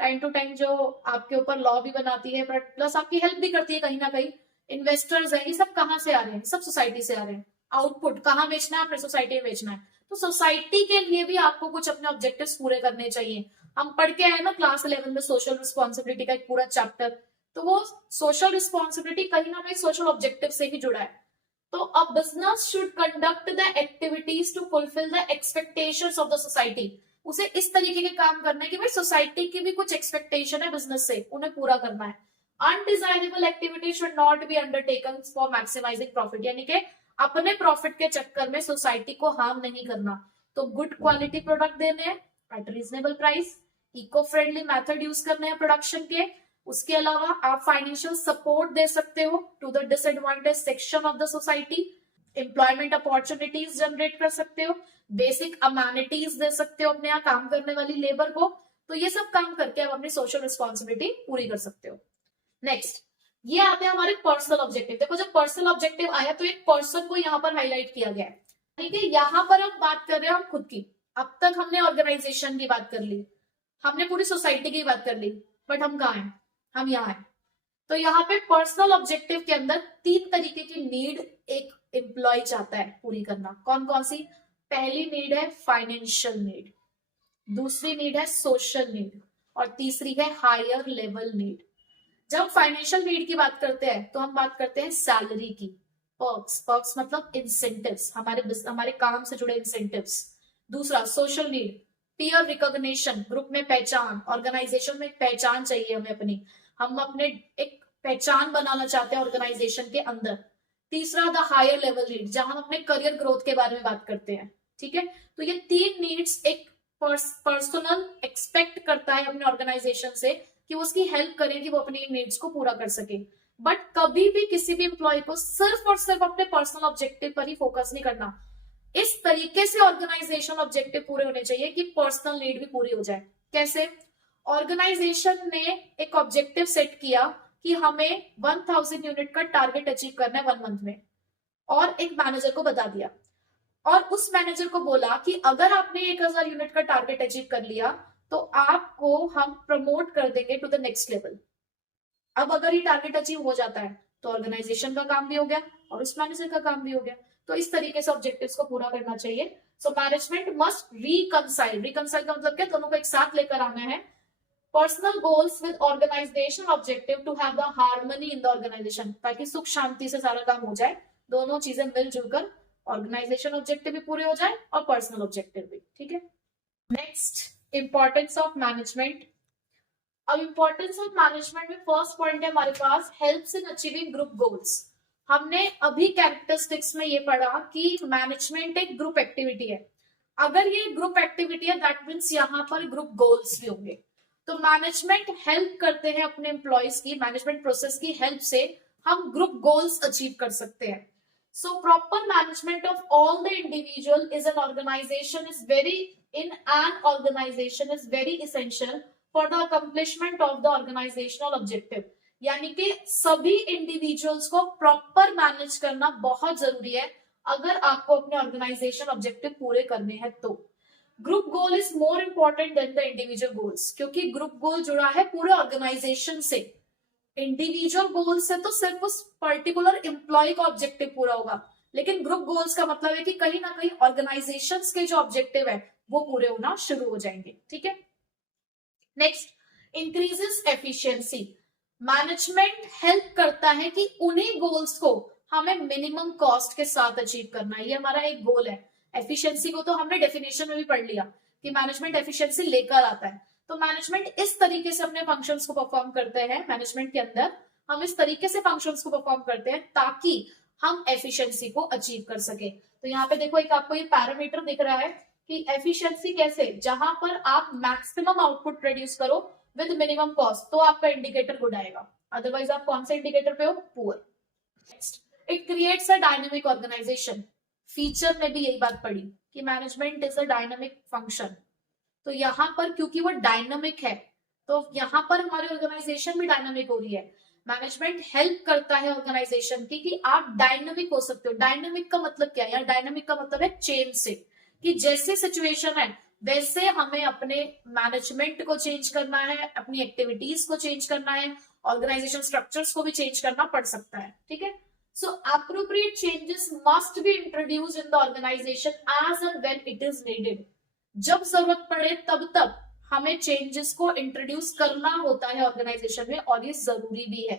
टाइम टू टाइम जो आपके ऊपर लॉ भी बनाती है, प्लस आपकी हेल्प भी करती है कहीं ना कहीं। इन्वेस्टर्स है, ये सब कहां से आ रहे हैं? सब सोसाइटी से आ रहे हैं। आउटपुट कहां बेचना है? अपने सोसाइटी में बेचना है। तो सोसाइटी के लिए भी आपको कुछ अपने ऑब्जेक्टिव्स पूरे करने चाहिए। हम पढ़ के आए ना क्लास 11 में सोशल रिस्पॉन्सिबिलिटी का एक पूरा चैप्टर, तो वो सोशल रिस्पॉन्सिबिलिटी कहीं ना कहीं सोशल ऑब्जेक्टिव से ही जुड़ा है। तो a business should conduct the activities to fulfil the expectations of the society. उसे इस तरीके के काम करना है कि भाई सोसाइटी की भी कुछ एक्सपेक्टेशन है बिजनेस से, उन्हें पूरा करना है। Undesirable activity should not be undertaken for maximising profit, यानी कि अपने प्रॉफिट के चक्कर में सोसाइटी को हार्म नहीं करना। तो गुड क्वालिटी प्रोडक्ट देने हैं at reasonable price, eco friendly method use करने हैं प्रोडक्शन के। उसके अलावा आप फाइनेंशियल सपोर्ट दे सकते हो to the disadvantage section of the society, employment opportunities generate कर सकते हो, बेसिक अमेनिटीज दे सकते हो अपने यहाँ काम करने वाली लेबर को। तो ये सब काम करके आप अपनी सोशल रिस्पॉन्सिबिलिटी पूरी कर सकते हो। नेक्स्ट, ये आते हैं हमारे पर्सनल ऑब्जेक्टिव। देखो, जब पर्सनल ऑब्जेक्टिव आया तो एक पर्सन को यहाँ पर हाईलाइट किया गया है। ठीक है, यहाँ पर हम बात कर रहे हैं हम खुद की। अब तक हमने ऑर्गेनाइजेशन की बात कर ली, हमने पूरी सोसाइटी की बात कर ली, बट हम कहाँ हैं? हम यहाँ हैं। तो यहाँ पे पर्सनल ऑब्जेक्टिव के अंदर 3 तरीके की नीड एक एम्प्लॉय चाहता है पूरी करना। कौन कौन सी? पहली नीड है फाइनेंशियल नीड, दूसरी नीड है सोशल नीड, और तीसरी है हायर लेवल नीड। जब फाइनेंशियल नीड की बात करते हैं तो हम बात करते हैं सैलरी की। पर्क्स मतलब इंसेंटिव्स, हमारे काम से जुड़े इंसेंटिव्स। दूसरा social need, peer recognition, group में पहचान, ऑर्गेनाइजेशन में एक पहचान चाहिए हमें अपनी, हम अपने एक पहचान बनाना चाहते हैं ऑर्गेनाइजेशन के अंदर। तीसरा द हायर लेवल नीड, जहां हम अपने करियर ग्रोथ के बारे में बात करते हैं, ठीक है। तो ये तीन नीड्स एक पर्सनल एक्सपेक्ट करता है अपने ऑर्गेनाइजेशन से कि वो उसकी हेल्प करें कि वो अपनी नीड्स को पूरा कर सके। बट कभी भी किसी भी एम्प्लॉय को सिर्फ और सिर्फ अपने पर्सनल ऑब्जेक्टिव पर ही फोकस नहीं करना। इस तरीके से ऑर्गेनाइजेशन ऑब्जेक्टिव पूरे होने चाहिए कि पर्सनल नीड भी पूरी हो जाए। कैसे? ऑर्गेनाइजेशन ने एक ऑब्जेक्टिव सेट किया कि हमें 1000 यूनिट का टारगेट अचीव करना है 1 मंथ में, और एक मैनेजर को बता दिया, और उस मैनेजर को बोला कि अगर आपने 1000 यूनिट का टारगेट अचीव कर लिया तो आपको हम प्रमोट कर देंगे टू द नेक्स्ट लेवल। अब अगर ये टारगेट अचीव हो जाता है तो ऑर्गेनाइजेशन का काम भी हो गया और उस मैनेजर का काम भी हो गया। तो इस तरीके से ऑब्जेक्टिव्स को पूरा करना चाहिए। So management must reconcile, reconcile का मतलब क्या? दोनों को एक साथ लेकर आना है। Personal goals with organisation objective to have the harmony in the organisation, ताकि सुख शांति से सारा काम हो जाए, दोनों चीजें मिलजुल कर ऑर्गेनाइजेशन ऑब्जेक्टिव भी पूरे हो जाए और पर्सनल ऑब्जेक्टिव भी, ठीक है। Next, importance of management. अब इंपॉर्टेंस ऑफ मैनेजमेंट में फर्स्ट पॉइंट है हमारे पास helps in achieving group goals. हमने अभी कैरेक्टरिस्टिक्स में ये पढ़ा कि मैनेजमेंट एक ग्रुप एक्टिविटी है। अगर ये ग्रुप एक्टिविटी है दैट मीन्स यहाँ पर ग्रुप गोल्स भी होंगे। तो मैनेजमेंट हेल्प करते हैं अपने एम्प्लॉयज की, मैनेजमेंट प्रोसेस की हेल्प से हम ग्रुप गोल्स अचीव कर सकते हैं। So proper management of all the individual is an organization is very in an organization is very essential for the accomplishment of the organizational objective। यानी कि सभी इंडिविजुअल्स को प्रॉपर मैनेज करना बहुत जरूरी है अगर आपको अपने ऑर्गेनाइजेशन ऑब्जेक्टिव पूरे करने हैं तो। Group goal is more important than the individual goals, क्योंकि ग्रुप गोल जुड़ा है पूरे ऑर्गेनाइजेशन से। इंडिविजुअल गोल से तो सिर्फ उस पर्टिकुलर एम्प्लॉय का ऑब्जेक्टिव पूरा होगा, लेकिन ग्रुप गोल्स का मतलब है कि कहीं ना कहीं ऑर्गेनाइजेशंस के जो ऑब्जेक्टिव है वो पूरे होना शुरू हो जाएंगे, ठीक है। Next, increases efficiency. Management help करता है कि उन्हीं गोल्स को हमें मिनिमम कॉस्ट के साथ अचीव करना है, ये हमारा एक गोल है। एफिशिएंसी को तो हमने डेफिनेशन में भी पढ़ लिया कि मैनेजमेंट एफिशिएंसी लेकर आता है। तो मैनेजमेंट इस तरीके से अपने फंक्शंस को परफॉर्म करते हैं, मैनेजमेंट के अंदर हम इस तरीके से फंक्शंस को परफॉर्म करते हैं ताकि हम एफिशिएंसी को अचीव कर सके। तो यहाँ पे देखो एक आपको ये पैरामीटर दिख रहा है कि एफिशिएंसी कैसे, जहां पर आप मैक्सिमम आउटपुट प्रोड्यूस करो विद मिनिमम कॉस्ट तो आपका इंडिकेटर गुड आएगा, अदरवाइज आप कौन से इंडिकेटर पे हो? Poor. Next, it creates a dynamic organisation. Feature में भी यही बात पढ़ी कि management is a dynamic function. तो यहाँ पर क्योंकि वो डायनामिक है तो यहाँ पर हमारी ऑर्गेनाइजेशन भी डायनामिक हो रही है। मैनेजमेंट हेल्प करता है ऑर्गेनाइजेशन की कि आप डायनामिक हो सकते हो। डायनामिक का मतलब क्या है यार? डायनामिक का मतलब है चेंज से, कि जैसे सिचुएशन है वैसे हमें अपने मैनेजमेंट को चेंज करना है, अपनी एक्टिविटीज को चेंज करना है, ऑर्गेनाइजेशन स्ट्रक्चर्स को भी चेंज करना पड़ सकता है, ठीक है। So appropriate changes must be introduced in the organisation as and when it is needed. जब जरूरत पड़े तब हमें चेंजेस को इंट्रोड्यूस करना होता है ऑर्गेनाइजेशन में, और ये जरूरी भी है।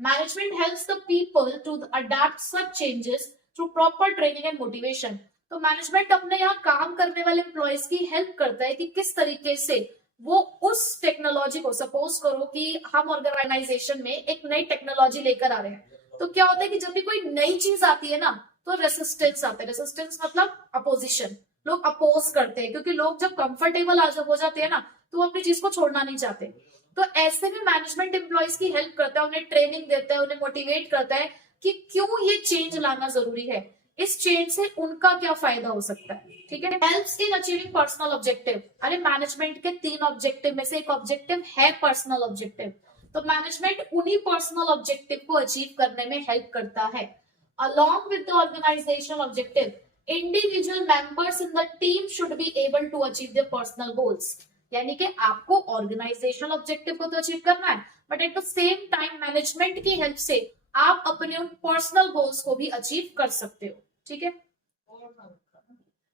Management helps the people to adapt such changes through proper training and motivation. तो मैनेजमेंट अपने यहाँ काम करने वाले एम्प्लॉयज की हेल्प करता है कि किस तरीके से वो उस टेक्नोलॉजी को, सपोज करो कि हम ऑर्गेनाइजेशन में एक नई टेक्नोलॉजी लेकर आ रहे हैं, तो क्या होता है कि जब भी कोई नई चीज आती है ना तो रेसिस्टेंस आता है। रेसिस्टेंस मतलब अपोजिशन, लोग अपोज करते हैं, क्योंकि लोग जब कंफर्टेबल हो जाते हैं ना तो वो अपनी चीज को छोड़ना नहीं चाहते। तो ऐसे में मैनेजमेंट एम्प्लॉयज की हेल्प करता है, उन्हें ट्रेनिंग देता है, उन्हें मोटिवेट करता है कि क्यों ये चेंज लाना जरूरी है, इस चेंज से उनका क्या फायदा हो सकता है, ठीक है। Helps in achieving personal objective. अरे मैनेजमेंट के 3 ऑब्जेक्टिव में से एक ऑब्जेक्टिव है पर्सनल ऑब्जेक्टिव, तो मैनेजमेंट उन्हीं पर्सनल ऑब्जेक्टिव को अचीव करने में हेल्प करता है। Along with the organisational objective, individual members in the team should be able to achieve their personal goals। यानी कि आपको ऑर्गेनाइजेशनल ऑब्जेक्टिव को तो अचीव करना है, but at the same time management की हेल्प से आप अपने उन पर्सनल गोल्स को भी अचीव कर सकते हो, ठीक है।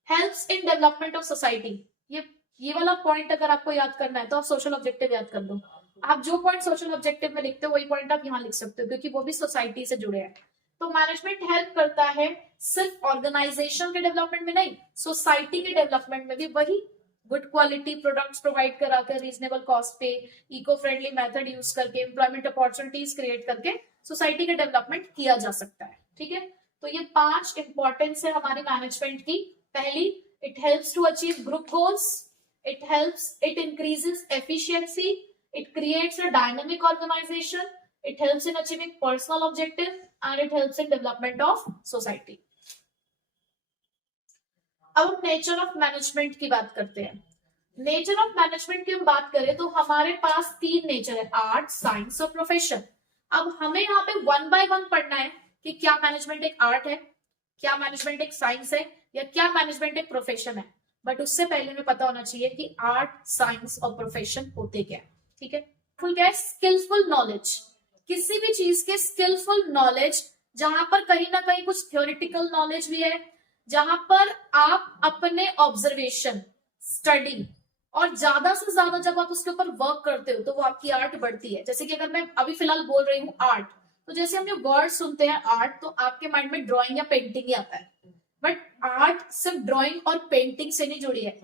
Helps in development of society. ये वाला पॉइंट अगर आपको याद करना है तो आप सोशल ऑब्जेक्टिव याद कर दो। आप जो पॉइंट सोशल ऑब्जेक्टिव में लिखते हो वही पॉइंट आप यहाँ लिख सकते हो, क्योंकि वो भी सोसाइटी से जुड़े हैं। तो मैनेजमेंट हेल्प करता है सिर्फ ऑर्गेनाइजेशन के डेवलपमेंट में नहीं, सोसाइटी के डेवलपमेंट में भी। वही गुड क्वालिटी प्रोडक्ट्स प्रोवाइड कराकर, रीजनेबल कॉस्ट पे, इको फ्रेंडली मेथड यूज करके, एम्प्लॉयमेंट अपॉर्चुनिटीज क्रिएट करके सोसाइटी का डेवलपमेंट किया जा सकता है। ठीक है, तो ये 5 इंपॉर्टेंस है हमारी मैनेजमेंट की। पहली, it helps to achieve group goals, it increases efficiency, it creates a dynamic organisation, it helps in achieving personal objective and it helps in development of society. अब हम नेचर ऑफ मैनेजमेंट की बात करते हैं। नेचर ऑफ मैनेजमेंट की हम बात करें तो हमारे पास 3 नेचर है, आर्ट, साइंस और प्रोफेशन। अब हमें यहाँ पे 1 बाय 1 पढ़ना है कि क्या मैनेजमेंट एक आर्ट है, क्या मैनेजमेंट एक साइंस है, या क्या मैनेजमेंट एक प्रोफेशन है। बट उससे पहले हमें पता होना चाहिए कि आर्ट, साइंस और प्रोफेशन होते क्या है। ठीक है, फुल क्या है, स्किलफुल नॉलेज। किसी भी चीज के स्किलफुल नॉलेज, जहां पर कहीं ना कहीं कुछ थ्योरेटिकल नॉलेज भी है, जहां पर आप अपने ऑब्जर्वेशन, स्टडी और ज्यादा से ज्यादा जब आप उसके ऊपर वर्क करते हो तो वो आपकी आर्ट बढ़ती है। जैसे कि अगर मैं अभी फिलहाल बोल रही हूँ आर्ट, तो जैसे हम जो वर्ड सुनते हैं आर्ट, तो आपके माइंड में ड्राइंग या पेंटिंग ही आता है। बट आर्ट सिर्फ ड्राइंग और पेंटिंग से नहीं जुड़ी है।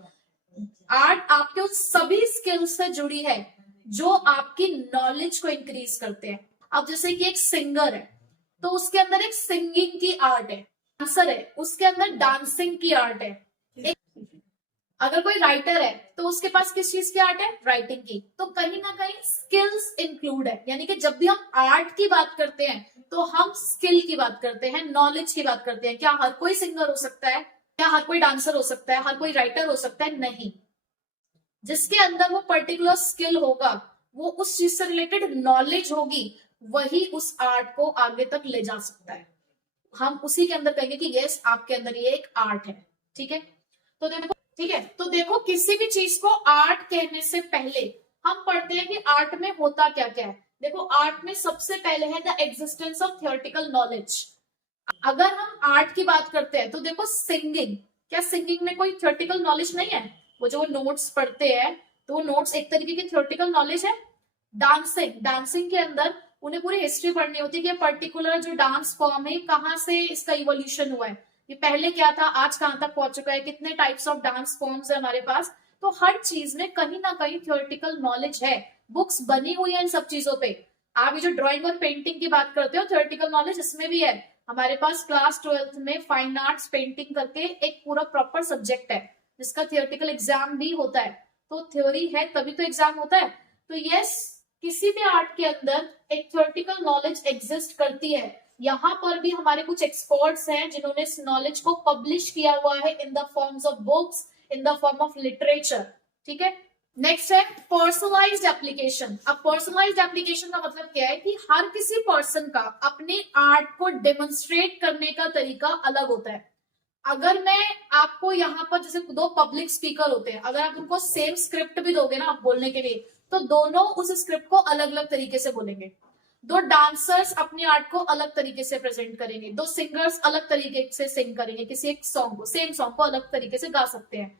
आर्ट आपके उस सभी स्किल्स से जुड़ी है जो आपकी नॉलेज को इंक्रीज करते हैं। अब जैसे कि एक सिंगर है तो उसके अंदर एक सिंगिंग की आर्ट है, डांसर है उसके अंदर डांसिंग की आर्ट है, अगर कोई राइटर है तो उसके पास किस चीज की आर्ट है, राइटिंग की। तो कहीं ना कहीं स्किल्स इंक्लूड है, यानी कि जब भी हम आर्ट की बात करते हैं तो हम स्किल की बात करते हैं, नॉलेज की बात करते हैं। क्या हर कोई सिंगर हो सकता है, क्या हर कोई डांसर हो सकता है, हर कोई राइटर हो सकता है? नहीं। जिसके अंदर वो पर्टिकुलर स्किल होगा, वो उस चीज से रिलेटेड नॉलेज होगी, वही उस आर्ट को आगे तक ले जा सकता है। हम उसी के अंदर कहेंगे कि यस, आपके अंदर ये एक आर्ट है। ठीक है, तो देखो, ठीक है, तो देखो किसी भी चीज को आर्ट कहने से पहले हम पढ़ते हैं कि आर्ट में होता क्या क्या है। देखो, आर्ट में सबसे पहले है the existence of theoretical knowledge. अगर हम आर्ट की बात करते हैं तो देखो, सिंगिंग, क्या सिंगिंग में कोई थियोरेटिकल नॉलेज नहीं है? वो जो नोट्स पढ़ते हैं तो वो नोट्स एक तरीके की थियोरेटिकल नॉलेज है। डांसिंग के अंदर उन्हें पूरी हिस्ट्री पढ़नी होती है कि पर्टिकुलर जो डांस फॉर्म है कहाँ से इसका इवोल्यूशन हुआ है, ये पहले क्या था, आज कहां तक पहुंच चुका है, कितने टाइप्स ऑफ डांस फॉर्म्स है हमारे पास। तो हर चीज में कहीं ना कहीं थियोरेटिकल नॉलेज है, बुक्स बनी हुई है इन सब चीजों पे। आप ये जो ड्राइंग और पेंटिंग की बात करते हो, थियोरेटिकल नॉलेज इसमें भी है। हमारे पास क्लास 12th में फाइन आर्ट्स पेंटिंग करके एक पूरा प्रॉपर सब्जेक्ट है जिसका थियोरेटिकल एग्जाम भी होता है। तो थ्योरी है तभी तो एग्जाम होता है। तो यस, किसी भी आर्ट के अंदर एक थ्योरेटिकल नॉलेज एग्जिस्ट करती है। यहाँ पर भी हमारे कुछ एक्सपर्ट्स हैं जिन्होंने इस नॉलेज को पब्लिश किया हुआ है in the forms of books, in the form of literature. ठीक है, नेक्स्ट है पर्सनलाइज्ड एप्लीकेशन। अब पर्सनलाइज्ड एप्लीकेशन का मतलब क्या है कि हर किसी पर्सन का अपने आर्ट को डेमोन्स्ट्रेट करने का तरीका अलग होता है। अगर मैं आपको यहाँ पर, जैसे 2 पब्लिक स्पीकर होते हैं, अगर आप उनको सेम स्क्रिप्ट भी दोगे ना बोलने के लिए, तो दोनों उस स्क्रिप्ट को अलग अलग तरीके से बोलेंगे। 2 डांसर्स अपनी आर्ट को अलग तरीके से प्रेजेंट करेंगे, 2 सिंगर्स अलग तरीके से सिंग करेंगे, किसी एक सॉन्ग को, सेम सॉन्ग को अलग तरीके से गा सकते हैं।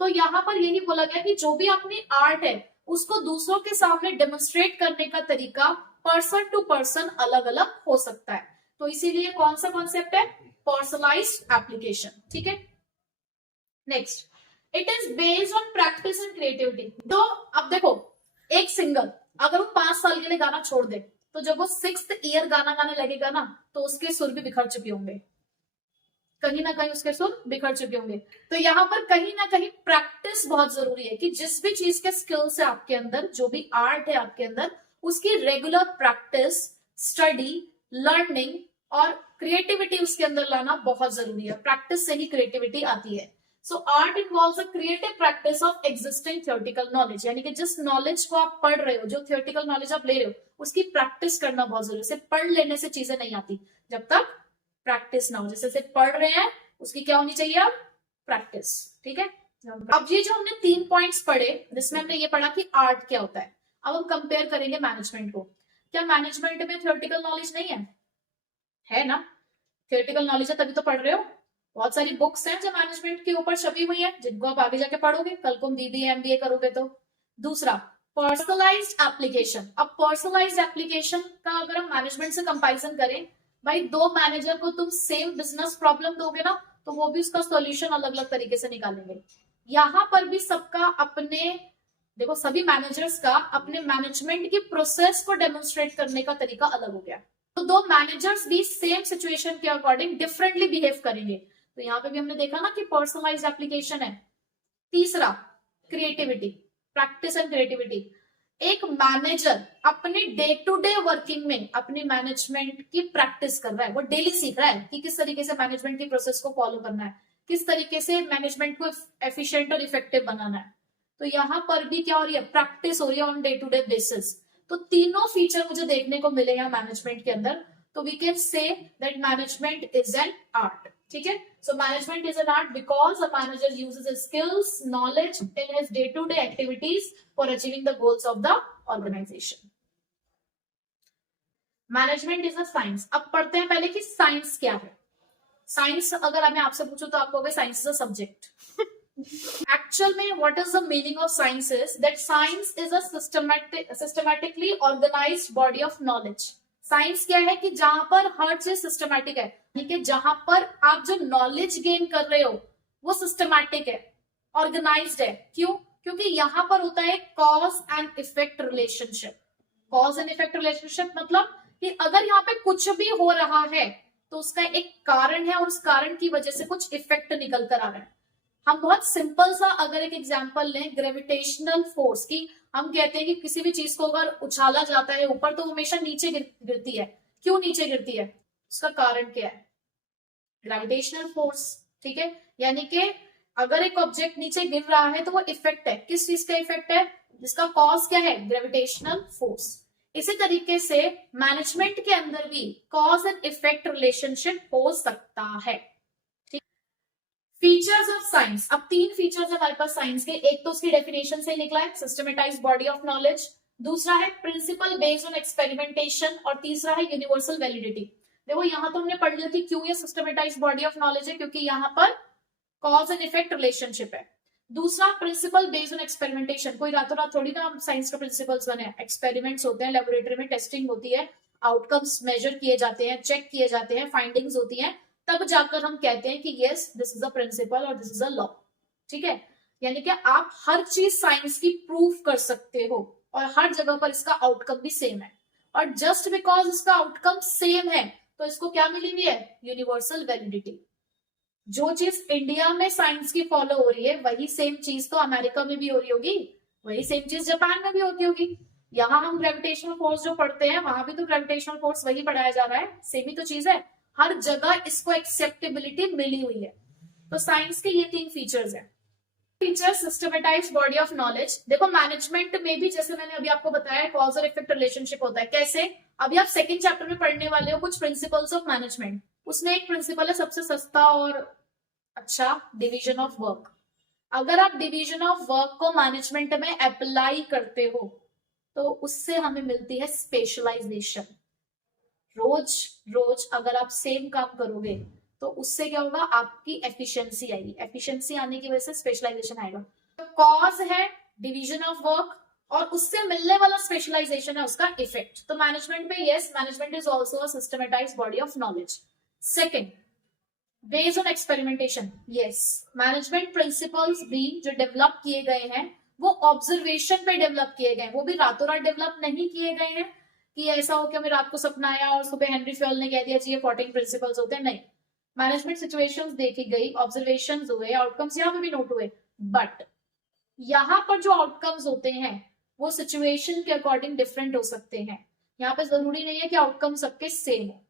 तो यहाँ पर यही बोला गया कि जो भी अपनी आर्ट है उसको दूसरों के सामने डेमोन्स्ट्रेट करने का तरीका पर्सन टू पर्सन अलग अलग हो सकता है। तो इसीलिए कौन सा कॉन्सेप्ट है, पर्सनलाइज्ड एप्लीकेशन। ठीक है, next, it is based on practice and creativity. तो अब देखो, एक सिंगर अगर वो 5 साल के लिए गाना छोड़ दे, तो जब वो 6th ईयर गाना गाने लगेगा ना, तो उसके सुर भी बिखर चुके होंगे, कहीं ना कहीं उसके सुर बिखर चुके होंगे। तो यहाँ पर कहीं ना कहीं प्रैक्टिस बहुत जरूरी है कि जिस भी चीज के स्किल्स है आपके अंदर, जो भी आर्ट है आपके अंदर, उसकी रेगुलर प्रैक्टिस, स्टडी, लर्निंग और क्रिएटिविटी उसके अंदर लाना बहुत जरूरी है। प्रैक्टिस से ही क्रिएटिविटी आती है। So art involves a creative practice of existing theoretical knowledge, यानी कि जिस नॉलेज को आप पढ़ रहे हो, जो थियोरेटिकल नॉलेज आप ले रहे हो, उसकी प्रैक्टिस करना बहुत जरूरी है। सिर्फ पढ़ लेने से चीजें नहीं आती जब तक प्रैक्टिस ना हो। जैसे सिर्फ पढ़ रहे हैं, उसकी क्या होनी चाहिए, अब प्रैक्टिस। ठीक है, अब ये जो हमने 3 पॉइंट्स पढ़े, जिसमें हमने ये पढ़ा कि आर्ट क्या होता है, अब हम कंपेयर करेंगे मैनेजमेंट को। क्या मैनेजमेंट में थियोरेटिकल नॉलेज नहीं है ना? थियोरेटिकल नॉलेज है तभी तो पढ़ रहे हो। बहुत सारी बुक्स हैं जो मैनेजमेंट के ऊपर छपी हुई है, जिनको आप आगे जाके पढ़ोगे, कल को बीबीए एमबीए करोगे तो। दूसरा, पर्सनलाइज्ड एप्लीकेशन। अब पर्सनलाइज्ड एप्लीकेशन का अगर हम मैनेजमेंट से कंपैरिजन करें, भाई 2 मैनेजर को तुम सेम बिजनेस प्रॉब्लम दोगे ना, तो वो भी उसका सॉल्यूशन अलग अलग तरीके से निकालेंगे। यहाँ पर भी सबका अपने, देखो सभी मैनेजर्स का अपने मैनेजमेंट की प्रोसेस को डेमोन्स्ट्रेट करने का तरीका अलग हो गया। तो 2 मैनेजर्स भी सेम सिचुएशन के अकॉर्डिंग डिफरेंटली बिहेव करेंगे। तो यहाँ पे भी हमने देखा ना कि पर्सनलाइज्ड एप्लीकेशन है। तीसरा, क्रिएटिविटी, प्रैक्टिस एंड क्रिएटिविटी। एक मैनेजर अपने डे टू डे वर्किंग में अपने मैनेजमेंट की प्रैक्टिस कर रहा है, वो डेली सीख रहा है कि किस तरीके से मैनेजमेंट की प्रोसेस को फॉलो करना है, किस तरीके से मैनेजमेंट को एफिशिएंट और इफेक्टिव बनाना है। तो यहाँ पर भी क्या हो रही है, प्रैक्टिस हो रही है on day to day basis. तो तीनों फीचर मुझे देखने को मिले यहाँ मैनेजमेंट के अंदर। तो we can say that management is an art. ठीक है, so management is an art because a manager uses his skills, knowledge in his day to day activities for achieving the goals of the organisation. Management is a science. अब पढ़ते हैं पहले कि साइंस क्या है। साइंस अगर मैं आपसे पूछूं तो आपको science is a subject. Actual में what is the meaning of science is that science is a systematically organized body of knowledge। Science क्या है कि जहां पर हर चीज सिस्टमैटिक है, यानी कि जहां पर आप जो नॉलेज गेन कर रहे हो वो सिस्टमैटिक है, ऑर्गेनाइज्ड है। क्यों? क्योंकि यहाँ पर होता है cause and effect relationship. Cause and effect relationship मतलब कि अगर यहाँ पे कुछ भी हो रहा है तो उसका एक कारण है और उस कारण की वजह से कुछ इफेक्ट निकल कर आ रहा है। हम बहुत सिंपल सा अगर एक एग्जांपल लें ग्रेविटेशनल फोर्स की, हम कहते हैं कि किसी भी चीज को अगर उछाला जाता है ऊपर तो हमेशा नीचे गिरती है। क्यों नीचे गिरती है? उसका कारण क्या है? Gravitational force. ठीक है, यानी कि अगर एक ऑब्जेक्ट नीचे गिर रहा है तो वो इफेक्ट है। किस चीज का इफेक्ट है? जिसका कॉज क्या है? Gravitational force. इसी तरीके से मैनेजमेंट के अंदर भी कॉज एंड इफेक्ट रिलेशनशिप हो सकता है। Features of science. अब 3 फीचर्स हमारे पास साइंस के। एक तो उसकी डेफिनेशन से निकला है, सिस्टमेटाइज्ड बॉडी ऑफ नॉलेज। दूसरा है प्रिंसिपल बेस्ड ऑन एक्सपेरिमेंटेशन और तीसरा है यूनिवर्सल वैलिडिटी। देखो यहाँ तो हमने पढ़ लिया कि क्यों ये सिस्टमेटाइज्ड बॉडी ऑफ नॉलेज है, क्योंकि यहाँ पर कॉज एंड इफेक्ट रिलेशनशिप है। दूसरा प्रिंसिपल बेस्ड ऑन एक्सपेरिमेंटेशन। कोई रातों रात थोड़ी ना साइंस के प्रिंसिपल्स बने, एक्सपेरिमेंट्स होते हैं, लेबोरेटरी में टेस्टिंग होती है, आउटकम्स मेजर किए जाते हैं, चेक किए जाते हैं, फाइंडिंग्स होती हैं, तब जाकर हम कहते हैं कि yes this is a principle और दिस इज अ लॉ। ठीक है, यानी कि आप हर चीज साइंस की प्रूफ कर सकते हो और हर जगह पर इसका आउटकम भी सेम है। और जस्ट बिकॉज इसका आउटकम सेम है तो इसको क्या मिली हुई है? Universal validity. जो चीज इंडिया में साइंस की फॉलो हो रही है वही सेम चीज तो अमेरिका में भी हो रही होगी, वही सेम चीज जापान में भी होती होगी। यहाँ हम ग्रेविटेशनल फोर्स जो पढ़ते हैं वहां भी तो ग्रेविटेशनल फोर्स वही पढ़ाया जा रहा है, सेम ही तो चीज है। हर जगह इसको एक्सेप्टेबिलिटी मिली हुई है। तो साइंस के ये 3 फीचर्स हैं। Feature systematised body of knowledge. देखो मैनेजमेंट में भी जैसे मैंने अभी आपको बताया कॉज और इफेक्ट रिलेशनशिप होता है। कैसे? अभी आप सेकंड चैप्टर में पढ़ने वाले हो कुछ प्रिंसिपल्स ऑफ मैनेजमेंट। उसमें एक प्रिंसिपल है सबसे सस्ता और अच्छा, डिवीजन ऑफ वर्क। अगर आप डिवीजन ऑफ वर्क को मैनेजमेंट में अप्लाई करते हो तो उससे हमें मिलती है स्पेशलाइजेशन। रोज रोज अगर आप सेम काम करोगे तो उससे क्या होगा? आपकी एफिशिएंसी आएगी, एफिशिएंसी आने की वजह से स्पेशलाइजेशन आएगा। तो कॉज है डिवीजन ऑफ वर्क और उससे मिलने वाला स्पेशलाइजेशन है उसका इफेक्ट। तो मैनेजमेंट में yes, management is also a systematised body of knowledge. Second, based on experimentation. Yes, management principles भी जो डेवलप किए गए हैं वो ऑब्जर्वेशन पे डेवलप किए गए, वो भी रातों रात डेवलप नहीं किए गए हैं कि ऐसा हो कि हमें रात को सपना आया और सुबह हेनरी फ्योल ने कह दिया जी ये 14 प्रिंसिपल्स होते हैं। नहीं, मैनेजमेंट सिचुएशंस देखी गई, ऑब्जर्वेशंस हुए, आउटकम्स यहाँ पे भी नोट हुए, बट यहाँ पर जो आउटकम्स होते हैं वो सिचुएशन के अकॉर्डिंग डिफरेंट हो सकते हैं। यहाँ पे जरूरी नहीं है कि आउटकम सबके सेम हो।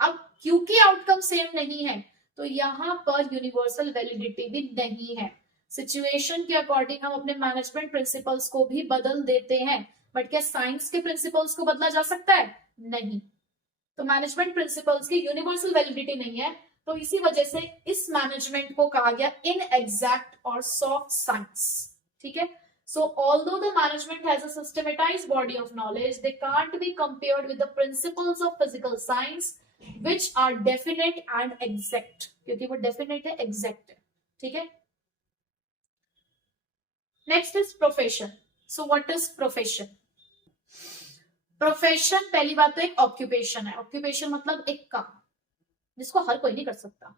अब क्योंकि आउटकम सेम नहीं है तो यहाँ पर यूनिवर्सल वैलिडिटी भी नहीं है। सिचुएशन के अकॉर्डिंग हम अपने मैनेजमेंट प्रिंसिपल्स को भी बदल देते हैं, बट क्या साइंस के प्रिंसिपल्स को बदला जा सकता है? नहीं। तो मैनेजमेंट प्रिंसिपल्स की यूनिवर्सल वैलिडिटी नहीं है, तो इसी वजह से इस मैनेजमेंट को कहा गया इनएग्जैक्ट और सॉफ्ट साइंस। ठीक है, so although the management has a systematized body of knowledge, they can't be compared with the principles of physical science which are definite and exact, क्योंकि वो definite है, exact है। ठीक है, next is profession. So what is profession? Profession पहली बात तो एक ऑक्यूपेशन है। ऑक्यूपेशन मतलब एक काम जिसको हर कोई नहीं कर सकता,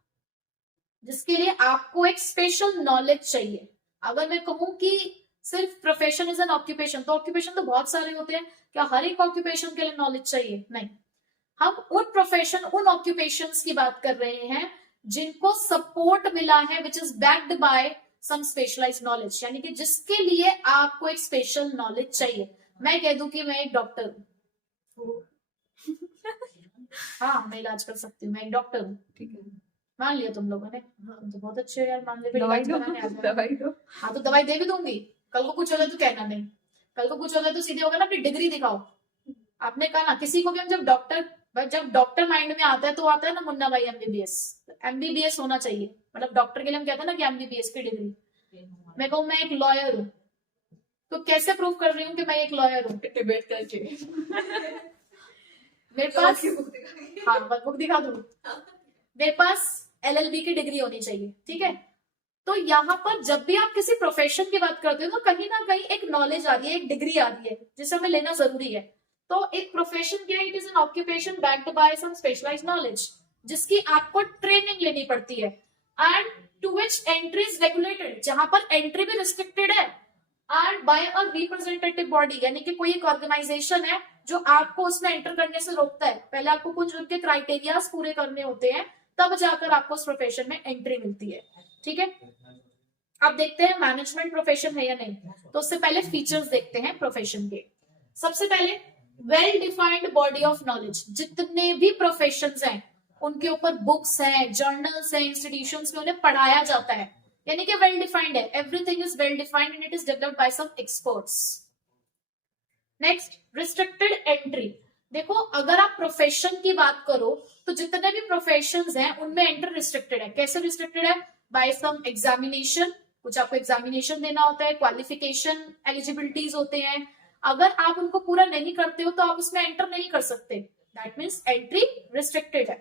जिसके लिए आपको एक स्पेशल नॉलेज चाहिए। अगर मैं कहूं कि सिर्फ प्रोफेशन इज एन ऑक्यूपेशन, तो ऑक्यूपेशन तो बहुत सारे होते हैं, क्या हर एक ऑक्यूपेशन के लिए नॉलेज चाहिए? नहीं। हम उन प्रोफेशन, उन ऑक्यूपेशंस की बात कर रहे हैं जिनको सपोर्ट मिला है which is backed by some specialised knowledge, यानी कि जिसके लिए आपको एक स्पेशल नॉलेज चाहिए। मैं कह दूं कि मैं एक डॉक्टर हूँ, हाँ मैं इलाज कर सकती हूँ, मैं एक डॉक्टर हूँ, ठीक है, मान लिया तुम लोगों ने, हाँ तो बहुत अच्छे हो यार, मान लिया, फिर इलाज कराने आ जाओ। दवाई दो। हाँ तो दवाई दे भी दूंगी, कल को कुछ होगा तो कहना नहीं, कल को कुछ होगा तो सीधे होगा ना अपनी डिग्री दिखाओ। आपने कहा ना किसी को भी हम जब डॉक्टर माइंड में आता है तो आता है ना मुन्ना भाई एमबीबीएस, एमबीबीएस होना चाहिए, मतलब डॉक्टर के लिए हम कहते हैं ना कि एमबीबीएस की डिग्री। मैं कहूँ मैं एक लॉयर हूँ, तो कैसे प्रूव कर रही हूँ कि मैं एक लॉयर हूँ? डिबेट करके मेरे पास, हाँ बुक दिखा दूँ, मेरे पास एलएलबी की डिग्री होनी चाहिए, ठीक है। तो यहाँ पर जब भी आप किसी प्रोफेशन की बात करते हो तो कहीं ना कहीं एक नॉलेज आ रही है, एक डिग्री आ रही है जिसे हमें लेना जरूरी है। तो एक प्रोफेशन क्या है? It is an occupation backed by some specialised knowledge, जिसकी आपको ट्रेनिंग लेनी पड़ती है, and to which entry is regulated, जहां पर एंट्री भी रिस्ट्रिक्टेड है, and by a representative body, यानी कि कोई एक ऑर्गेनाइजेशन है जो आपको उसमें एंटर करने से रोकता है। पहले आपको कुछ उनके क्राइटेरियाज पूरे करने होते हैं, तब जाकर आपको उस प्रोफेशन में एंट्री मिलती है, ठीक है। अब देखते हैं मैनेजमेंट प्रोफेशन है या नहीं, तो उससे पहले फीचर्स देखते हैं प्रोफेशन के। सबसे पहले well defined body of knowledge, जितने भी प्रोफेशंस हैं उनके ऊपर बुक्स हैं, जर्नल्स हैं, इंस्टीट्यूशंस में उन्हें पढ़ाया जाता है, यानी कि वेल डिफाइंड है, everything is well defined and it is developed by some experts. Next, restricted entry. देखो अगर आप प्रोफेशन की बात करो तो जितने भी प्रोफेशंस हैं उनमें एंट्री रिस्ट्रिक्टेड है। कैसे रिस्ट्रिक्टेड है? बाय सम एग्जामिनेशन, कुछ आपको एग्जामिनेशन देना होता है, क्वालिफिकेशन, एलिजिबिलिटीज होते हैं, अगर आप उनको पूरा नहीं करते हो तो आप उसमें एंटर नहीं कर सकते, दैट मीन्स एंट्री रिस्ट्रिक्टेड है।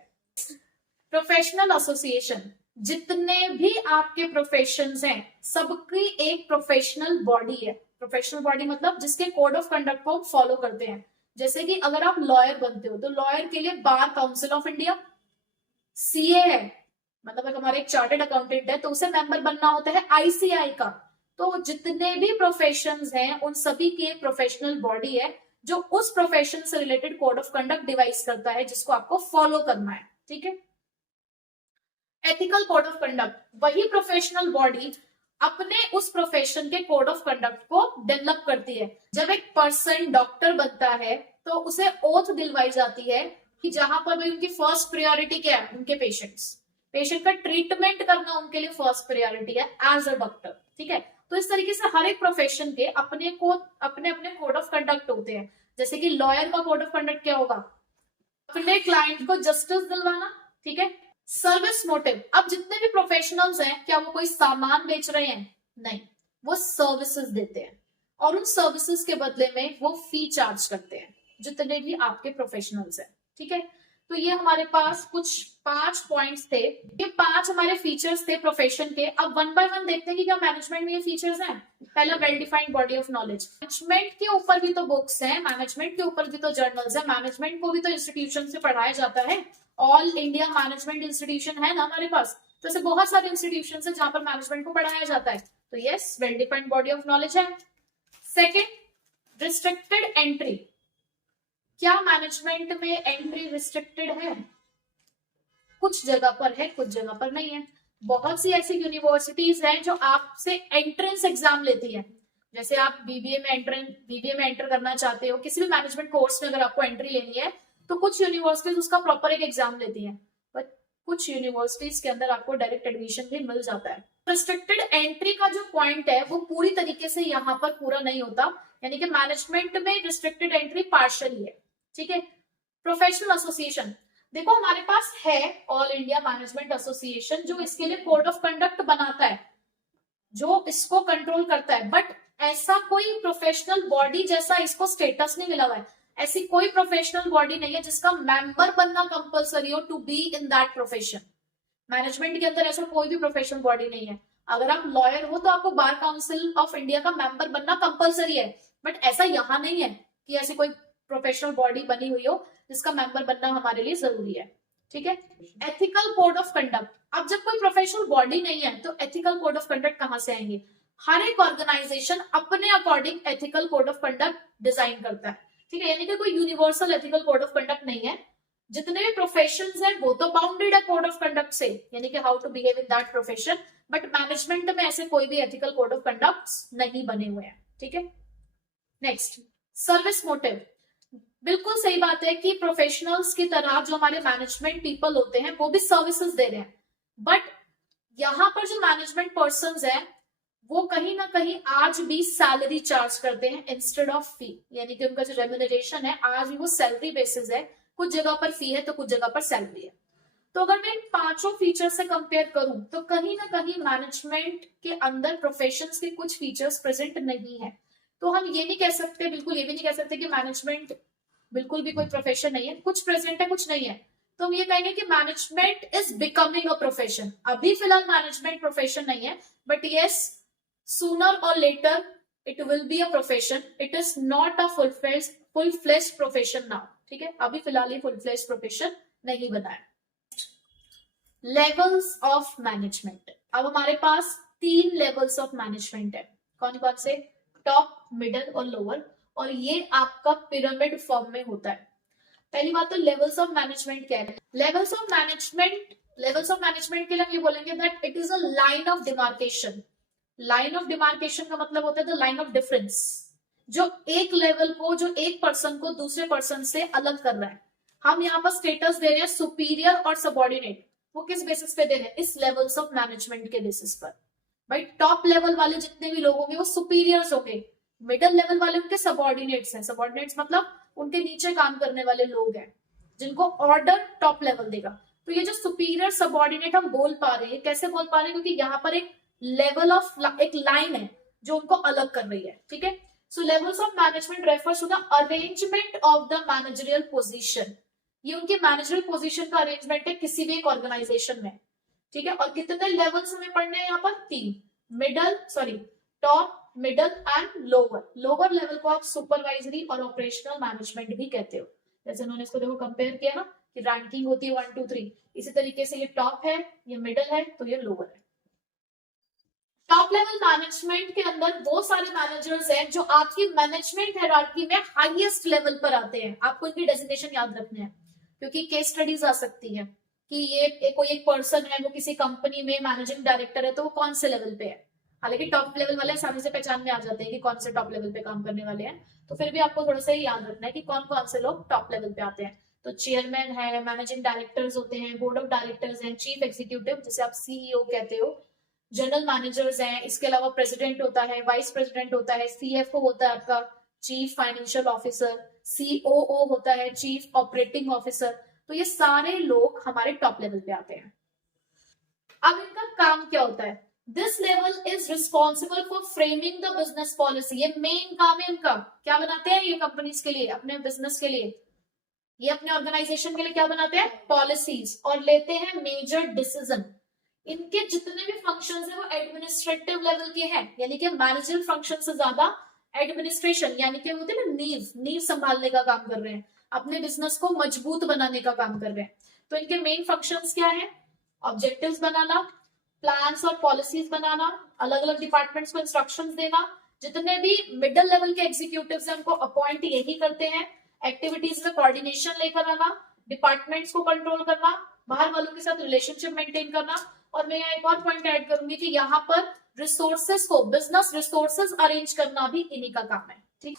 प्रोफेशनल एसोसिएशन, जितने भी आपके प्रोफेशंस हैं सबकी एक प्रोफेशनल बॉडी है। प्रोफेशनल बॉडी मतलब जिसके कोड ऑफ कंडक्ट को हम फॉलो करते हैं। जैसे कि अगर आप लॉयर बनते हो तो लॉयर के लिए bar council of India, CA है, मतलब अगर हमारे एक चार्टेड अकाउंटेंट है तो उसे मेंबर बनना होता है आईसीआई का। तो जितने भी प्रोफेशंस हैं उन सभी की एक प्रोफेशनल बॉडी है जो उस प्रोफेशन से related code of conduct device करता है, जिसको आपको फॉलो करना है, ठीक है। एथिकल कोड ऑफ कंडक्ट, वही प्रोफेशनल बॉडी अपने उस प्रोफेशन के कोड ऑफ कंडक्ट को डेवलप करती है। जब एक पर्सन डॉक्टर बनता है तो उसे ओथ दिलवाई जाती है कि जहां पर भी उनकी फर्स्ट प्रायोरिटी क्या है? उनके पेशेंट का ट्रीटमेंट करना उनके लिए फर्स्ट प्रायोरिटी है एज अ डॉक्टर, ठीक है। तो इस तरीके से हर एक प्रोफेशन के अपने अपने कोड ऑफ कंडक्ट होते हैं। जैसे कि लॉयर का कोड ऑफ कंडक्ट क्या होगा? अपने क्लाइंट को जस्टिस दिलवाना, ठीक है। सर्विस मोटिव, अब जितने भी प्रोफेशनल्स हैं क्या वो कोई सामान बेच रहे हैं? नहीं, वो सर्विसेज देते हैं और उन सर्विसेज के बदले में वो फी चार्ज करते हैं, जितने भी आपके प्रोफेशनल्स हैं, ठीक है। तो ये हमारे पास कुछ 5 पॉइंट्स थे, ये 5 हमारे फीचर्स थे प्रोफेशन के। अब वन बाय वन देखते हैं कि क्या मैनेजमेंट में ये फीचर्स हैं। पहला, well defined body of knowledge. Management के ऊपर भी तो बुक्स हैं, मैनेजमेंट के ऊपर भी तो जर्नल्स हैं, मैनेजमेंट को भी तो इंस्टीट्यूशन से पढ़ाया जाता है। ऑल इंडिया मैनेजमेंट इंस्टीट्यूशन है ना हमारे पास, तो ऐसे बहुत सारे इंस्टीट्यूशन है जहां पर मैनेजमेंट को पढ़ाया जाता है। तो yes, well defined body of knowledge है। Second, restricted entry. क्या मैनेजमेंट में एंट्री रिस्ट्रिक्टेड है? कुछ जगह पर है, कुछ जगह पर नहीं है। बहुत सी ऐसी यूनिवर्सिटीज हैं जो आपसे एंट्रेंस एग्जाम लेती है। जैसे आप बीबीए में एंटर करना चाहते हो, किसी भी मैनेजमेंट कोर्स में अगर आपको एंट्री लेनी है तो कुछ यूनिवर्सिटीज उसका प्रॉपर एक एग्जाम लेती हैं, बट कुछ यूनिवर्सिटीज के अंदर आपको डायरेक्ट एडमिशन भी मिल जाता है। रिस्ट्रिक्टेड एंट्री का जो पॉइंट है वो पूरी तरीके से यहाँ पर पूरा नहीं होता, यानी कि मैनेजमेंट में रिस्ट्रिक्टेड एंट्री पार्शियली है, ठीक है। प्रोफेशनल एसोसिएशन, देखो हमारे पास है ऑल इंडिया मैनेजमेंट एसोसिएशन जो इसके लिए कोड ऑफ कंडक्ट बनाता है, जो इसको कंट्रोल करता है, बट ऐसा कोई प्रोफेशनल बॉडी जैसा इसको स्टेटस नहीं मिला हुआ है। ऐसी कोई प्रोफेशनल बॉडी नहीं है जिसका मेंबर बनना कंपलसरी हो to be in that profession. Management के अंदर ऐसा कोई भी प्रोफेशनल बॉडी नहीं है। अगर आप लॉयर हो तो आपको बार काउंसिल ऑफ इंडिया का मेंबर बनना कंपलसरी है, बट ऐसा यहां नहीं है कि ऐसी कोई प्रोफेशनल बॉडी बनी हुई हो जिसका मेंबर बनना हमारे लिए जरूरी है, ठीक है। एथिकल कोड ऑफ कंडक्ट, अब जब कोई प्रोफेशनल बॉडी नहीं है तो एथिकल कोड ऑफ कंडक्ट कहां से आएंगे? हर एक ऑर्गेनाइजेशन अपने according ethical code of conduct design करता है, ठीक है। यानी कि कोई universal ethical code of conduct नहीं है। जितने भी प्रोफेशंस हैं वो तो बाउंडेड है कोड ऑफ कंडक्ट से, यानी कि how to behave in that profession, but management में ऐसे कोई भी एथिकल कोड ऑफ कंडक्ट नहीं बने हुए हैं, ठीक है। Next, service motive. बिल्कुल सही बात है कि प्रोफेशनल्स की तरह जो हमारे मैनेजमेंट पीपल होते हैं वो भी सर्विसेज दे रहे हैं, बट यहां पर जो मैनेजमेंट पर्संस हैं वो कहीं ना कहीं आज भी सैलरी चार्ज करते हैं इंस्टेड ऑफ फी, यानी कि उनका जो रेम्यूनरेशन है आज भी वो सैलरी बेसिस है। कुछ जगह पर फी है तो कुछ जगह पर सैलरी है। तो अगर मैं इन पांचों फीचर से कंपेयर करूं तो कहीं ना कहीं मैनेजमेंट के अंदर प्रोफेशंस के कुछ फीचर्स प्रेजेंट नहीं है। तो हम ये नहीं कह सकते, बिल्कुल ये भी नहीं कह सकते कि मैनेजमेंट बिल्कुल भी कोई प्रोफेशन नहीं है, कुछ प्रेजेंट है कुछ नहीं है। तो हम ये कहेंगे कि management is becoming a profession. अभी फिलहाल मैनेजमेंट प्रोफेशन नहीं है, but yes sooner or later it will be a profession. It is not a full fleshed profession now, ठीक है। अभी फिलहाल ये फुल फ्लेश्ड प्रोफेशन नहीं बना है। लेवल्स ऑफ मैनेजमेंट, अब हमारे पास 3 लेवल्स ऑफ मैनेजमेंट है। कौन कौन से? टॉप, मिडिल और लोअर, और ये आपका पिरामिड फॉर्म में होता है। पहली बात तो लेवल्स ऑफ मैनेजमेंट क्या है? लेवल्स ऑफ मैनेजमेंट के लिए हम ये बोलेंगे that it is a line of demarcation. Line of demarcation का मतलब होता है द लाइन ऑफ डिफरेंस, जो एक लेवल को, जो एक पर्सन को दूसरे पर्सन से अलग कर रहा है। हम यहाँ पर स्टेटस दे रहे हैं सुपीरियर और सबऑर्डिनेट, वो किस बेसिस पे दे रहे हैं? इस लेवल्स ऑफ मैनेजमेंट के बेसिस पर। भाई टॉप लेवल वाले जितने भी लोग होंगे वो सुपीरियर्स होंगे, मिडिल लेवल वाले उनके सबऑर्डिनेट्स हैं। सबऑर्डिनेट्स मतलब उनके नीचे काम करने वाले लोग हैं जिनको ऑर्डर टॉप लेवल देगा। तो ये जो सुपीरियर सबऑर्डिनेट हम बोल पा रहे हैं, कैसे बोल पा रहे हैं? क्योंकि यहाँ पर एक लेवल ऑफ एक लाइन है जो उनको अलग कर रही है, ठीक है। So levels of management refers to the arrangement of the managerial position. ये उनकी मैनेजरियल पोजीशन का अरेंजमेंट है किसी भी एक ऑर्गेनाइजेशन में, ठीक है। और कितने लेवल्स हमें पढ़ने हैं यहाँ पर? 3, top, middle and lower. Lower level को आप सुपरवाइजरी और ऑपरेशनल मैनेजमेंट भी कहते हो। जैसे उन्होंने इसको देखो कंपेयर किया ना कि रैंकिंग होती है 1 2 3, इसी तरीके से ये टॉप है, ये मिडल है, तो ये लोअर है। टॉप लेवल मैनेजमेंट के अंदर वो सारे मैनेजर्स हैं जो आपकी मैनेजमेंट हायरार्की में हाईएस्ट लेवल पर आते हैं। आपको इनकी डेजिग्नेशन याद रखने हैं क्योंकि केस स्टडीज आ सकती है कि ये कोई एक पर्सन है, वो किसी कंपनी में मैनेजिंग डायरेक्टर है, तो वो कौन से लेवल पे है। हालांकि टॉप लेवल वाले आसानी से पहचान में आ जाते हैं कि कौन से टॉप लेवल पे काम करने वाले हैं, तो फिर भी आपको थोड़ा सा याद रखना है कि कौन कौन से लोग टॉप लेवल पे आते हैं। तो चेयरमैन है, मैनेजिंग डायरेक्टर्स होते हैं, बोर्ड ऑफ डायरेक्टर्स हैं, चीफ एग्जीक्यूटिव जिसे आप सीईओ कहते हो, जनरल मैनेजर्स हैं, इसके अलावा प्रेसिडेंट होता है, वाइस प्रेसिडेंट होता है, सीएफओ होता है आपका चीफ फाइनेंशियल ऑफिसर, सीओओ होता है चीफ ऑपरेटिंग ऑफिसर। तो ये सारे लोग हमारे टॉप लेवल पे आते हैं। अब इनका काम क्या होता है? This level is responsible for framing the business policy. ये मेन काम है इनका। क्या बनाते हैं ये कंपनीज के लिए, अपने बिजनेस के लिए, ये अपने ऑर्गेनाइजेशन के लिए क्या बनाते हैं? पॉलिसीज, और लेते हैं मेजर डिसीजन। इनके जितने भी फंक्शंस हैं वो एडमिनिस्ट्रेटिव लेवल के हैं, यानी कि मैनेजर फंक्शन से ज्यादा एडमिनिस्ट्रेशन, यानी कि होते हैं ना नींव संभालने का काम कर रहे हैं, अपने बिजनेस को मजबूत बनाने का काम कर रहे हैं। तो इनके मेन फंक्शंस क्या है? ऑब्जेक्टिव्स बनाना, प्लान्स और पॉलिसीज बनाना, अलग अलग डिपार्टमेंट्स को इंस्ट्रक्शंस देना। जितने भी मिडिल लेवल के एग्जीक्यूटिव्स हैं उनको अपॉइंट यही करते हैं। एक्टिविटीज में कोऑर्डिनेशन लेकर आना, डिपार्टमेंट्स को कंट्रोल करना, बाहर वालों के साथ रिलेशनशिप मेंटेन करना। और मैं यहाँ एक और पॉइंट ऐड करूंगी कि यहाँ पर रिसोर्सेस को, बिजनेस रिसोर्सेस अरेंज करना भी इन्हीं का काम है, ठीक।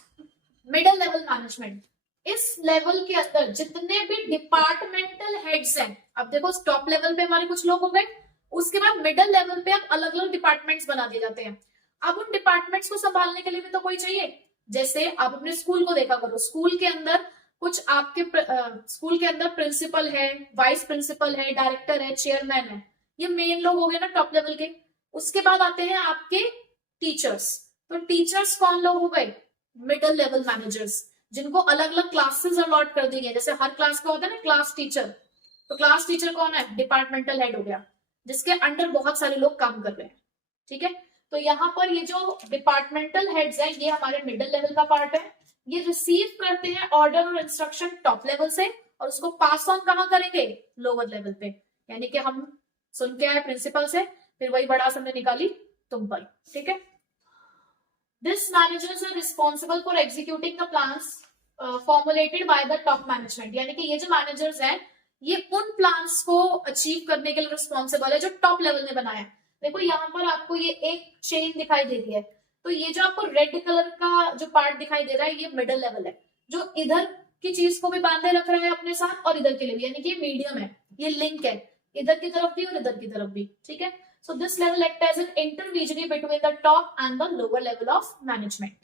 मिडिल लेवल मैनेजमेंट, इस लेवल के अंदर जितने भी डिपार्टमेंटल हेड्स हैं, अब देखो टॉप लेवल पे हमारे कुछ लोग हो गए, उसके बाद मिडिल लेवल पे अब अलग अलग डिपार्टमेंट्स बना दिए जाते हैं। अब उन डिपार्टमेंट्स को संभालने के लिए भी तो कोई चाहिए। जैसे आप अपने स्कूल को देखा करो, स्कूल के अंदर कुछ आपके स्कूल के अंदर प्रिंसिपल है, वाइस प्रिंसिपल है, डायरेक्टर है, चेयरमैन है, ये मेन लोग हो गए ना टॉप लेवल के। उसके बाद आते हैं आपके टीचर्स। तो टीचर्स कौन लोग हो गए? मिडिल लेवल मैनेजर्स, जिनको अलग अलग क्लासेस अलॉट कर दी गई। जैसे हर क्लास का होता है ना क्लास टीचर, तो क्लास टीचर कौन है? डिपार्टमेंटल हेड हो गया, जिसके अंडर बहुत सारे लोग काम कर रहे हैं, ठीक है। तो यहाँ पर ये जो डिपार्टमेंटल हेड्स हैं ये हमारे मिडिल लेवल का पार्ट है। ये रिसीव करते हैं ऑर्डर और इंस्ट्रक्शन टॉप लेवल से और उसको पास ऑन कहाँ करेंगे, लोअर लेवल पे। यानी कि हम सुन के आए प्रिंसिपल से, फिर वही बड़ा हमने निकाली तुम पर, ठीक है। This managers are responsible for executing the plans formulated by the top management. यानी कि ये जो मैनेजर्स हैं ये उन प्लान्स को अचीव करने के लिए रिस्पॉन्सिबल है जो टॉप लेवल ने बनाया है। देखो यहाँ पर आपको ये एक चेन दिखाई दे रही है, तो ये जो आपको रेड कलर का जो पार्ट दिखाई दे रहा है ये मिडल लेवल है, जो इधर की चीज को भी बांधे रख रहा है अपने साथ और इधर के लिए भी, यानी कि ये मीडियम है, ये लिंक है इधर की तरफ भी और इधर की तरफ भी, ठीक है। So this level act as an intermediate between the top and the lower level of management.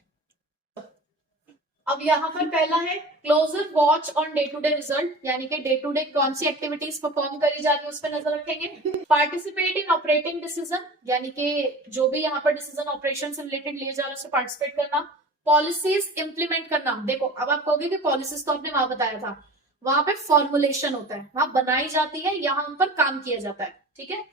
अब यहाँ पर पहला है closer watch on day to day result, यानी कि डे टू डे कौन सी एक्टिविटीज परफॉर्म करी जा रही है उस पर नजर रखेंगे। पार्टिसिपेट इन ऑपरेटिंग डिसीजन, यानी कि जो भी यहाँ पर डिसीजन ऑपरेशन से रिलेटेड लिए जा रहे हैं उसमें पार्टिसिपेट करना। पॉलिसीज इंप्लीमेंट करना, देखो अब आप कहोगे कि पॉलिसीज तो आपने वहां बताया था, वहां पे फॉर्मुलेशन होता है, वहां बनाई जाती है, यहाँ उन पर काम किया जाता है, ठीक है।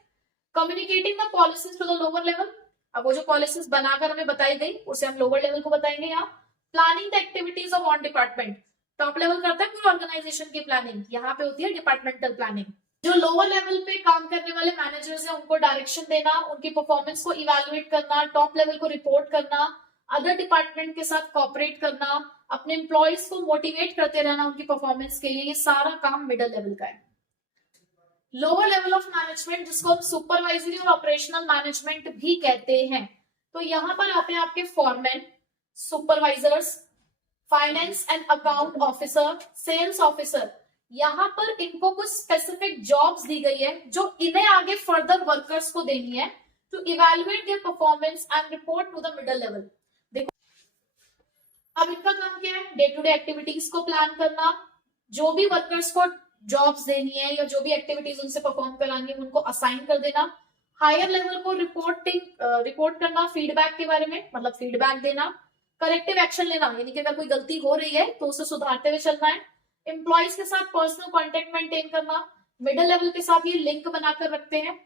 Communicating the policies to the lower level, अब वो जो पॉलिसीज बनाकर हमें बताई गई उसे हम लोअर लेवल को बताएंगे यहाँ। Planning the activities of one department, top level करता है पूरी ऑर्गेनाइजेशन की प्लानिंग, यहाँ पे होती है डिपार्टमेंटल प्लानिंग। जो लोअर लेवल पे काम करने वाले मैनेजर्स हैं उनको डायरेक्शन देना, उनकी परफॉर्मेंस को इवैल्यूएट करना, टॉप लेवल को रिपोर्ट करना, अदर डिपार्टमेंट के साथ कॉपरेट करना, अपने एम्प्लॉयज को मोटिवेट करते रहना उनकी परफॉर्मेंस के लिए, ये सारा काम मिडल लेवल का है। लोअर लेवल ऑफ मैनेजमेंट जिसको हम सुपरवाइजरी और ऑपरेशनल मैनेजमेंट भी कहते हैं, तो यहाँ पर आते हैं आपके foreman, supervisors, finance and account officer, sales officer. यहाँ पर इनको कुछ स्पेसिफिक जॉब्स दी गई है जो इन्हें आगे फर्दर वर्कर्स को देनी है to evaluate their performance and report to the middle level. देखो अब इनका काम क्या है, डे टू डे एक्टिविटीज को प्लान करना, जो भी वर्कर्स को जॉब्स देनी है या जो भी एक्टिविटीज उनसे परफॉर्म करानी है उनको असाइन कर देना। हायर लेवल को रिपोर्ट करना फीडबैक के बारे में, मतलब फीडबैक देना। करेक्टिव एक्शन लेना, यानी कि अगर कोई गलती हो रही है तो उसे सुधारते हुए चलना है। एम्प्लॉयज के साथ पर्सनल कॉन्टेक्ट मेंटेन करना, मिडिल लेवल के साथ ये लिंक बनाकर रखते हैं,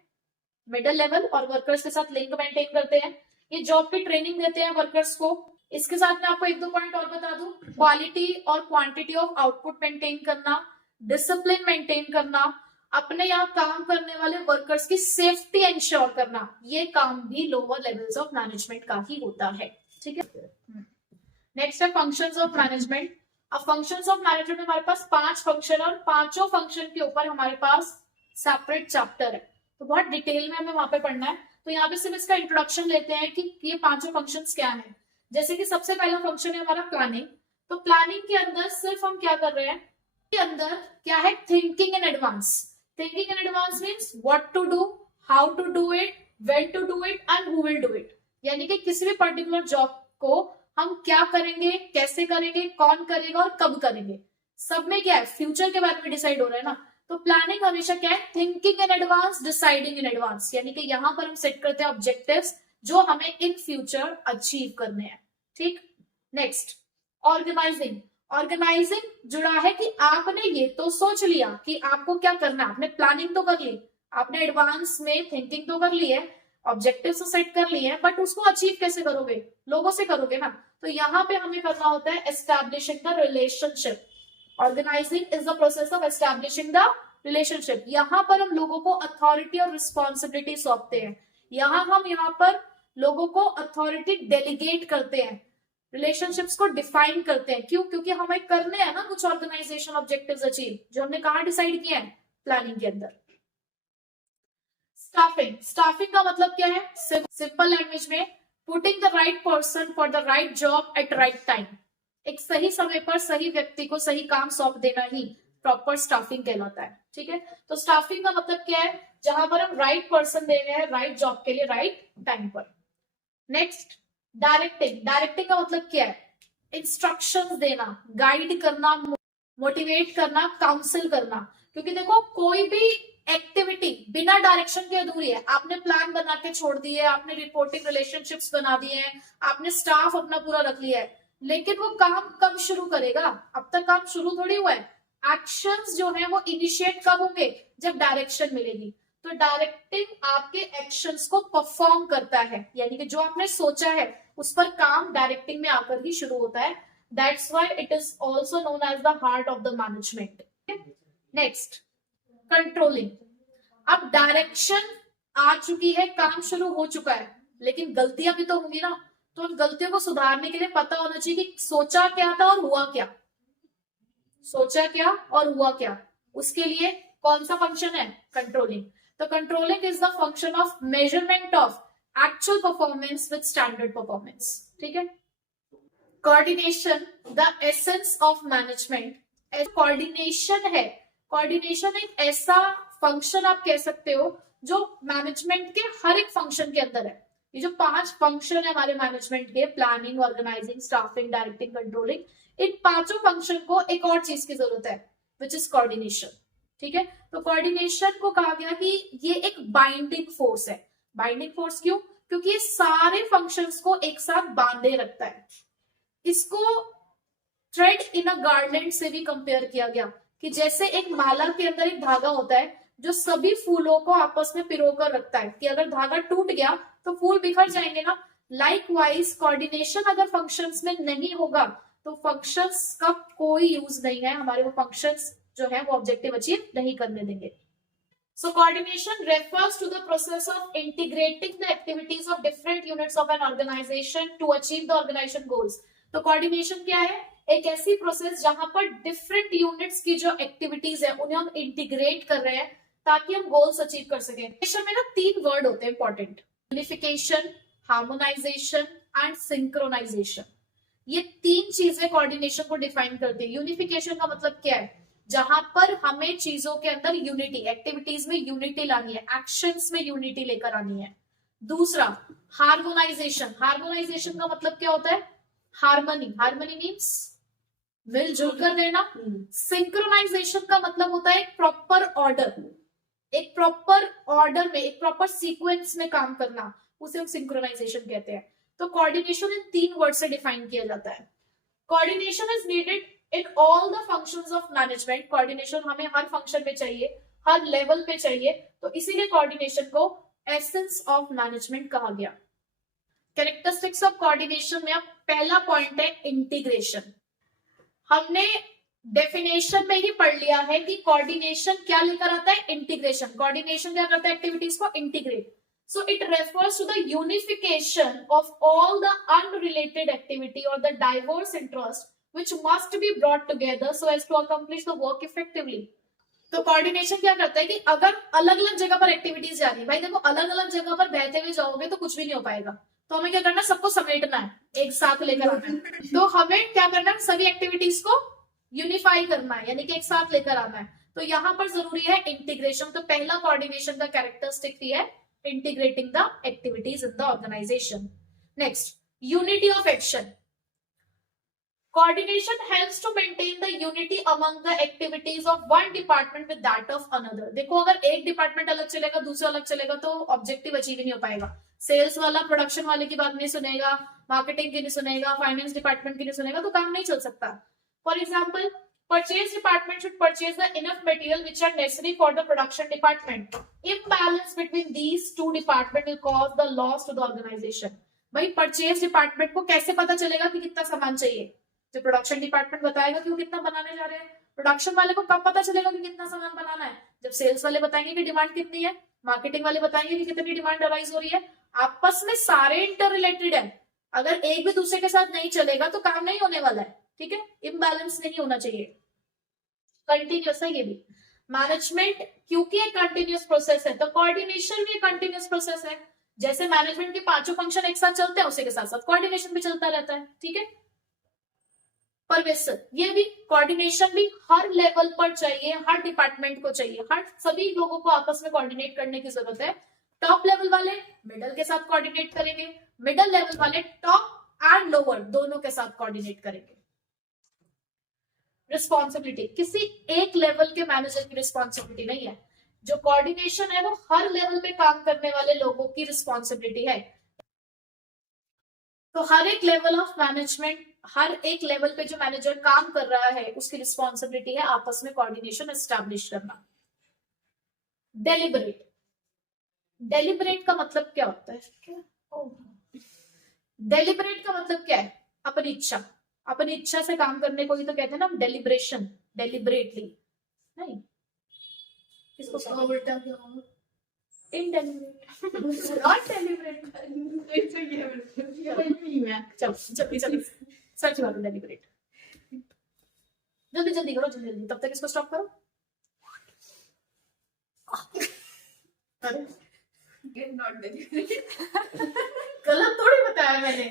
मिडिल लेवल और वर्कर्स के साथ लिंक मेंटेन करते हैं। ये जॉब की ट्रेनिंग देते हैं वर्कर्स को। इसके साथ में आपको एक दो पॉइंट और बता दूं, क्वालिटी और क्वांटिटी ऑफ आउटपुट मेंटेन करना, डिसिप्लिन मेंटेन करना, अपने यहाँ काम करने वाले वर्कर्स की सेफ्टी इंश्योर करना, ये काम भी लोअर लेवल्स ऑफ मैनेजमेंट का ही होता है, ठीक है। नेक्स्ट है फंक्शंस ऑफ मैनेजमेंट। अब फंक्शंस ऑफ मैनेजमेंट में हमारे पास 5 फंक्शन और पांचों फंक्शन के ऊपर हमारे पास सेपरेट चैप्टर है, तो बहुत डिटेल में हमें वहां पे पढ़ना है। तो यहाँ पे सिर्फ इसका इंट्रोडक्शन लेते हैं कि ये पांचों फंक्शंस क्या हैं। जैसे कि सबसे पहला फंक्शन है हमारा प्लानिंग, तो प्लानिंग के अंदर सिर्फ हम क्या कर रहे हैं, के अंदर क्या है, thinking in advance. Thinking in advance means what to do, how to do it, when to do it and who will do it. यानी कि किसी भी पर्टिकुलर जॉब को हम क्या करेंगे, कैसे करेंगे, कौन करेगा और कब करेंगे, सब में क्या है, फ्यूचर के बारे में डिसाइड हो रहा है ना। तो प्लानिंग हमेशा क्या है, thinking in advance, deciding in advance, यानी कि यहाँ पर हम सेट करते हैं ऑब्जेक्टिव्स जो हमें इन फ्यूचर अचीव करने हैं, ठीक। Next organising. ऑर्गेनाइजिंग जुड़ा है कि आपने ये तो सोच लिया कि आपको क्या करना है, आपने प्लानिंग तो कर ली, आपने एडवांस में थिंकिंग तो कर ली है, ऑब्जेक्टिव तो सेट कर लिए हैं, बट उसको अचीव कैसे करोगे, लोगों से करोगे ना। तो यहाँ पे हमें करना होता है establishing the relationship. Organising is the process of establishing the relationship. यहाँ पर हम लोगों को अथॉरिटी और रिस्पॉन्सिबिलिटी सौंपते हैं, यहाँ पर लोगों को अथॉरिटी डेलीगेट करते हैं, रिलेशनशिप्स को डिफाइन करते हैं। क्यों, क्योंकि हमें करने हैं ना कुछ ऑर्गेनाइजेशन ऑब्जेक्टिव्स अचीव, जो हमने कहा डिसाइड किया है, प्लानिंग के अंदर। स्टाफिंग। स्टाफिंग का मतलब क्या है, सिंपल लैंग्वेज में putting the right person for the right job eight right time. एक सही समय पर सही व्यक्ति को सही काम सौंप देना ही प्रॉपर स्टाफिंग कहलाता है, ठीक है। तो स्टाफिंग का मतलब क्या है, जहां पर हम राइट पर्सन दे रहे हैं राइट जॉब के लिए राइट टाइम पर। Next directing. डायरेक्टिंग का मतलब क्या है, इंस्ट्रक्शंस देना, गाइड करना, मोटिवेट करना, काउंसिल करना। क्योंकि देखो कोई भी एक्टिविटी बिना डायरेक्शन के अधूरी है। आपने प्लान बना के छोड़ दिए, आपने रिपोर्टिंग रिलेशनशिप्स बना दिए हैं, आपने स्टाफ अपना पूरा रख लिया है, लेकिन वो काम कब शुरू करेगा, अब तक काम शुरू थोड़ी हुआ है। एक्शंस जो है वो इनिशिएट कब होंगे, जब डायरेक्शन मिलेगी। तो डायरेक्टिंग आपके एक्शंस को परफॉर्म करता है, यानी कि जो आपने सोचा है उस पर काम डायरेक्टिंग में आकर ही शुरू होता है। That's why it is also known as the heart of the management. Next, controlling. अब डायरेक्शन आ चुकी है, काम शुरू हो चुका है, लेकिन गलतियां भी तो होंगी ना. तो उन गलतियों को सुधारने के लिए पता होना चाहिए कि सोचा क्या था और हुआ क्या. सोचा क्या और हुआ क्या, उसके लिए कौन सा फंक्शन है? कंट्रोलिंग. तो controlling is the function of measurement of actual performance with standard performance. ठीक है. Coordination, the essence of management. Coordination है, कोऑर्डिनेशन एक ऐसा फंक्शन आप कह सकते हो जो मैनेजमेंट के हर एक फंक्शन के अंदर है. ये जो 5 फंक्शन है हमारे मैनेजमेंट के, planning, organising, staffing, directing, controlling, इन 5 फंक्शन को एक और चीज की जरूरत है, विच इज कोऑर्डिनेशन. ठीक है. तो कोऑर्डिनेशन को कहा गया कि ये एक बाइंडिंग फोर्स है. बाइंडिंग फोर्स क्यों? क्योंकि ये सारे फंक्शंस को एक साथ बांधे रखता है. इसको थ्रेड इन अ गार्लैंड से भी कंपेयर किया गया कि जैसे एक माला के अंदर एक धागा होता है जो सभी फूलों को आपस में पिरो कर रखता है, कि अगर धागा टूट गया तो फूल बिखर जाएंगे ना. लाइकवाइज कोऑर्डिनेशन अगर फंक्शंस में नहीं होगा तो फंक्शंस का कोई यूज नहीं है, हमारे वो फंक्शंस जो है वो ऑब्जेक्टिव अचीव नहीं करने देंगे. So coordination refers to the process of integrating the activities of different units of an organization to achieve the organization goals. तो coordination क्या है? एक ऐसी प्रोसेस जहां पर डिफरेंट यूनिट्स की जो एक्टिविटीज है उन्हें हम इंटीग्रेट कर रहे हैं ताकि हम गोल्स अचीव कर सकें. कोऑर्डिनेशन में ना 3 वर्ड होते हैं important: unification, harmonisation and synchronisation. ये 3 चीजें कोऑर्डिनेशन को डिफाइन करती है. यूनिफिकेशन का मतलब क्या है? जहां पर हमें चीजों के अंदर यूनिटी, एक्टिविटीज में यूनिटी लानी है, एक्शंस में यूनिटी लेकर आनी है. दूसरा, हार्मोनाइजेशन. हार्मोनाइजेशन का मतलब क्या होता है? हार्मनी. हार्मनी मीन्स मिलजुल कर रहना. सिंक्रोनाइजेशन का मतलब होता है एक प्रॉपर ऑर्डर, एक प्रॉपर ऑर्डर में, एक प्रॉपर सीक्वेंस में काम करना, उसे हम सिंक्रोनाइजेशन कहते हैं. तो कोऑर्डिनेशन इन 3 वर्ड से डिफाइन किया जाता है. Coordination is needed in all the functions of management. Coordination हमें हर फंक्शन में चाहिए, हर लेवल पे चाहिए, तो इसीलिए कोऑर्डिनेशन को एसेंस ऑफ मैनेजमेंट कहा गया. कैरेक्टरिस्टिक्स ऑफ कोऑर्डिनेशन में अब पहला पॉइंट है इंटीग्रेशन. हमने डेफिनेशन में ही पढ़ लिया है कि कोऑर्डिनेशन क्या लेकर आता है? इंटीग्रेशन. कोऑर्डिनेशन क्या करता है? एक्टिविटीज को integrate. So it refers to the unification of all the unrelated activity or the diverse interest which must be brought together so as to accomplish the work effectively. तो कोऑर्डिनेशन क्या करता है कि अगर अलग अलग जगह पर एक्टिविटीज जा रही है, भाई देखो अलग अलग जगह पर बहते हुए जाओगे तो कुछ भी नहीं हो पाएगा. तो हमें क्या करना है? सबको समेटना है, एक साथ लेकर आना है. तो हमें क्या करना है? सभी एक्टिविटीज को यूनिफाई करना है, यानी कि एक साथ लेकर आना है. तो यहाँ पर जरूरी है इंटीग्रेशन. तो पहला कोऑर्डिनेशन का कैरेक्टरिस्टिक भी है integrating the activities in the organization. Next, unity of action. Coordination helps to maintain the unity among the activities of one department with that of another. देखो अगर एक डिपार्टमेंट अलग चलेगा, दूसरा अलग चलेगा तो ऑब्जेक्टिव अचीव ही नहीं हो पाएगा. सेल्स वाला प्रोडक्शन वाले की बात नहीं सुनेगा, मार्केटिंग की नहीं सुनेगा, फाइनेंस डिपार्टमेंट की नहीं सुनेगा, तो काम नहीं चल सकता. For example, purchase department should purchase the enough material which are necessary for the production department. Imbalance between these 2 departments will cause the loss to the organization. भाई परचेज डिपार्टमेंट को कैसे पता चलेगा कि कितना सामान चाहिए? जो प्रोडक्शन डिपार्टमेंट बताएगा कि वो कितना बनाने जा रहे हैं. प्रोडक्शन वाले को कब पता चलेगा कि कितना सामान बनाना है? जब सेल्स वाले बताएंगे कि डिमांड कितनी है, मार्केटिंग वाले बताएंगे कि कितनी डिमांड अराइज हो रही है. आपस में सारे इंटर रिलेटेड है. अगर एक भी दूसरे के साथ नहीं चलेगा तो काम नहीं होने वाला है. ठीक है. इम्बैलेंस नहीं होना चाहिए. कंटिन्यूस है ये भी. मैनेजमेंट क्योंकि एक कंटिन्यूस प्रोसेस है तो कोऑर्डिनेशन भी एक कंटिन्यूस प्रोसेस है. जैसे मैनेजमेंट के 5 फंक्शन एक साथ चलते हैं उसी के साथ साथ कोऑर्डिनेशन भी चलता रहता है. ठीक है. परवेशन, ये भी कोऑर्डिनेशन भी हर लेवल पर चाहिए, हर डिपार्टमेंट को चाहिए, हर सभी लोगों को आपस में कोऑर्डिनेट करने की जरूरत है. टॉप लेवल वाले मिडल के साथ कोऑर्डिनेट करेंगे, मिडल लेवल वाले टॉप एंड लोअर दोनों के साथ कोऑर्डिनेट करेंगे. रिस्पॉन्सिबिलिटी किसी एक लेवल के मैनेजर की रिस्पॉन्सिबिलिटी नहीं है. जो कोऑर्डिनेशन है वो हर लेवल पे काम करने वाले लोगों की रिस्पॉन्सिबिलिटी है. तो हर एक लेवल ऑफ मैनेजमेंट, हर एक लेवल पे जो मैनेजर काम कर रहा है उसकी रिस्पॉन्सिबिलिटी है आपस में कोऑर्डिनेशन एस्टैब्लिश करना. डेलिबरेट. डेलिबरेट का मतलब क्या होता है? डेलिबरेट का मतलब क्या है? अपनी इच्छा. अपनी इच्छा से काम करने को ही तो कहते हैं ना डेलिब्रेशन, डेलिब्रेटली नहीं, इसको उसका उल्टा क्या होगा? इनडेलिब्रेट नॉट डेलिब्रेट। चलो सर्च करो डेलिब्रेट, जल्दी जल्दी करो, जल्दी जल्दी, तब तक इसको स्टॉप करो। Not deliberate. गलत थोड़ी बताया मैंने।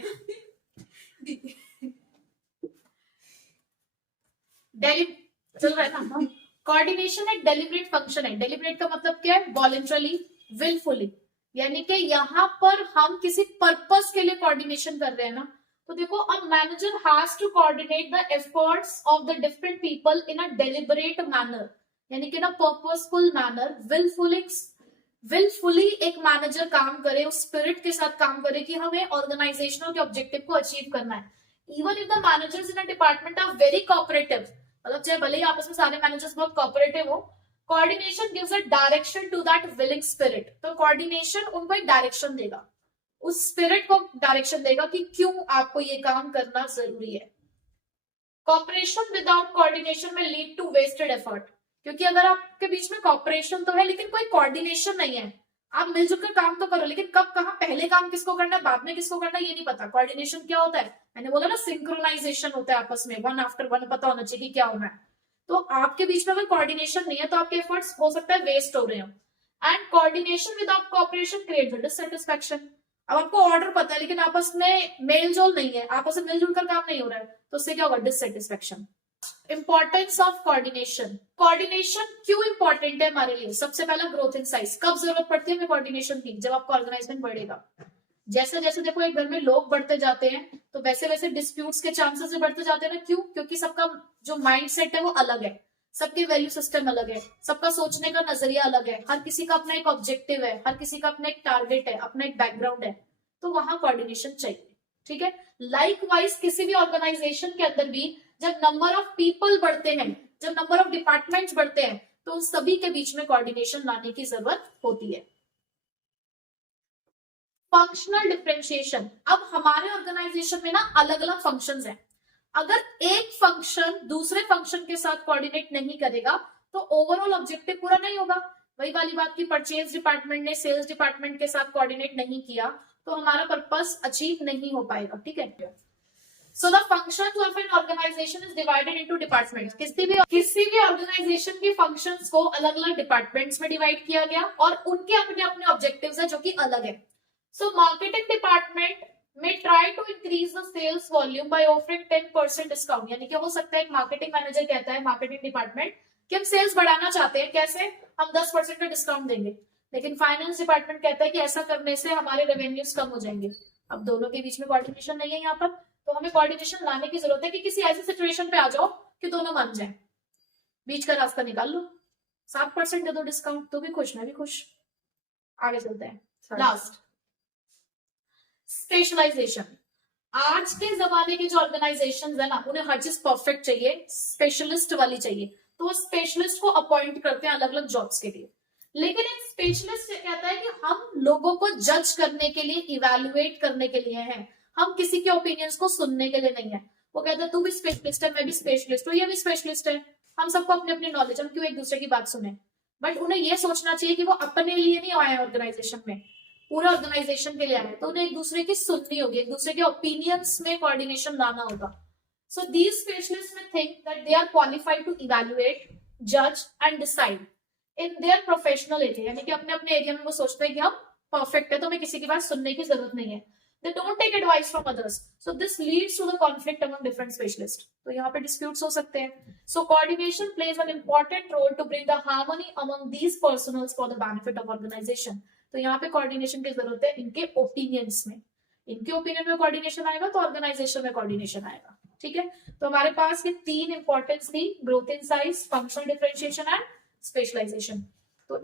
चल रहा है ना। कोऑर्डिनेशन एक डेलिब्रेट फंक्शन है। डेलिब्रेट का मतलब क्या है? वॉलंटरली, विलफुली, यानी कि यहाँ पर हम किसी पर्पस के लिए कोऑर्डिनेशन कर रहे हैं ना। तो देखो, a manager has to coordinate the efforts of the different people in a deliberate manner, यानी कि ना पर्पसफुल मैनर, विलफुली एक मैनेजर काम करे, उस स्पिरिट के साथ काम करे कि हमें ऑर्गेनाइजेशनल के ऑब्जेक्टिव को अचीव करना है। Even if the managers in a department are very cooperative, मतलब चाहे भले ही आपस में सारे मैनेजर्स बहुत कोऑपरेटिव हो, coordination gives a direction to that willing spirit. तो कोऑर्डिनेशन उनको एक डायरेक्शन देगा, उस स्पिरिट को डायरेक्शन देगा कि क्यों आपको ये काम करना जरूरी है। कोऑपरेशन विदाउट कोऑर्डिनेशन में लीड टू वेस्टेड एफर्ट, क्योंकि अगर आपके बीच में कोऑपरेशन तो है लेकिन कोई कोऑर्डिनेशन नहीं है, आप मिलजुल कर काम तो करो, लेकिन कब कहाँ पहले काम किसको करना है, बाद में किसको करना है, ये नहीं पता। कोऑर्डिनेशन क्या होता है? मैंने बोला ना, सिंक्रोनाइजेशन होता है आपस में, वन आफ्टर वन पता होना चाहिए कि क्या होना है। तो आपके बीच में अगर कोऑर्डिनेशन नहीं है तो आपके एफर्ट्स हो सकता है वेस्ट हो रहे हो। And coordination without cooperation creates dissatisfaction. अब आपको ऑर्डर पता है लेकिन आपस में मेल जोल नहीं है, आपस में मिलजुल कर काम नहीं हो रहा है, तो उससे क्या होगा? Dissatisfaction. Importance of coordination. Coordination क्यों इंपॉर्टेंट है हमारे लिए? सबसे पहला, ग्रोथ इन साइज। कब जरूरत पड़ती है हमें कोऑर्डिनेशन की? जब आपका ऑर्गेनाइजेशन बढ़ेगा। जैसे जैसे देखो एक घर में लोग बढ़ते जाते हैं तो वैसे वैसे डिस्प्यूट्स के चांसेस भी बढ़ते जाते हैं ना। क्यों? क्योंकि सबका जो माइंडसेट है वो अलग है, सबके वैल्यू सिस्टम अलग है, सबका सोचने का नजरिया अलग है, हर किसी का अपना एक ऑब्जेक्टिव है, हर किसी का अपना एक टारगेट है, अपना एक बैकग्राउंड है, तो वहां कोऑर्डिनेशन चाहिए। ठीक है। लाइकवाइज किसी भी ऑर्गेनाइजेशन के अंदर भी जब नंबर ऑफ पीपल बढ़ते हैं, जब नंबर ऑफ डिपार्टमेंट्स बढ़ते हैं, तो उन सभी के बीच में कोऑर्डिनेशन लाने की जरूरत होती है। Functional differentiation. अब हमारे ऑर्गेनाइजेशन में ना अलग अलग फंक्शंस हैं। अगर एक फंक्शन दूसरे फंक्शन के साथ कोऑर्डिनेट नहीं करेगा तो ओवरऑल ऑब्जेक्टिव पूरा नहीं होगा। वही वाली बात की परचेज डिपार्टमेंट ने सेल्स डिपार्टमेंट के साथ कोऑर्डिनेट नहीं किया तो हमारा पर्पस अचीव नहीं हो पाएगा। ठीक है। So the functions of an organization is divided into departments. किसी भी ऑर्गेनाइजेशन के फंक्शंस को अलग अलग डिपार्टमेंट्स में डिवाइड किया गया और उनके अपने अपने ऑब्जेक्टिव्स है जो कि अलग है। So marketing department may try to increase the sales volume by offering 10% discount, यानी कि हो सकता है एक मार्केटिंग मैनेजर कहता है मार्केटिंग डिपार्टमेंट कि हम सेल्स बढ़ाना चाहते हैं, कैसे? हम 10% का डिस्काउंट देंगे। लेकिन फाइनेंस डिपार्टमेंट कहता है कि ऐसा करने से हमारे रेवेन्यूज कम हो जाएंगे। अब दोनों के बीच में कोऑर्डिनेशन नहीं है यहाँ पर, तो हमें कोऑर्डिनेशन लाने की जरूरत है कि किसी ऐसी सिचुएशन पे आ जाओ कि दोनों मान जाए, बीच का रास्ता निकाल लो। 7% दे दो डिस्काउंट, तो भी खुश, मैं भी खुश। आगे चलते हैं। Last, specialisation. आज के जमाने के जो ऑर्गेनाइजेशंस है ना, उन्हें हर चीज परफेक्ट चाहिए, स्पेशलिस्ट वाली चाहिए, तो वो स्पेशलिस्ट को अपॉइंट करते हैं अलग अलग जॉब्स के लिए। लेकिन एक स्पेशलिस्ट कहता है कि हम लोगों को जज करने के लिए, इवेल्युएट करने के लिए हैं, हम किसी के ओपिनियंस को सुनने के लिए नहीं है। वो कहता है तू भी स्पेशलिस्ट है, मैं भी स्पेशलिस्ट हूँ, ये भी स्पेशलिस्ट है, हम सबको अपनी अपनी नॉलेज, हम क्यों एक दूसरे की बात सुने। बट उन्हें ये सोचना चाहिए कि वो अपने लिए नहीं आए ऑर्गेनाइजेशन में, पूरे ऑर्गेनाइजेशन के लिए आए, तो उन्हें एक दूसरे की सुननी होगी, एक दूसरे के ओपिनियंस में कोऑर्डिनेशन लाना होगा। सो दीज स्पेशलिस्ट में think that they are qualified to evaluate, जज and decide in their professional area, यानी कि अपने अपने एरिया में वो सोचते हैं कि हम परफेक्ट है तो हमें किसी की बात सुनने की जरूरत नहीं है। They don't take advice from others. So this leads to the conflict among different specialists. तो यहाँ पे disputes हो सकते हैं. So coordination plays an important role to bring the harmony among these personals for the benefit of organization. तो यहाँ पे coordination की जरूरत है इनके opinions में. इनके opinion में coordination आएगा तो organization में coordination आएगा. ठीक है? तो हमारे पास ये 3 importance थी: growth in size, functional differentiation and specialization. तो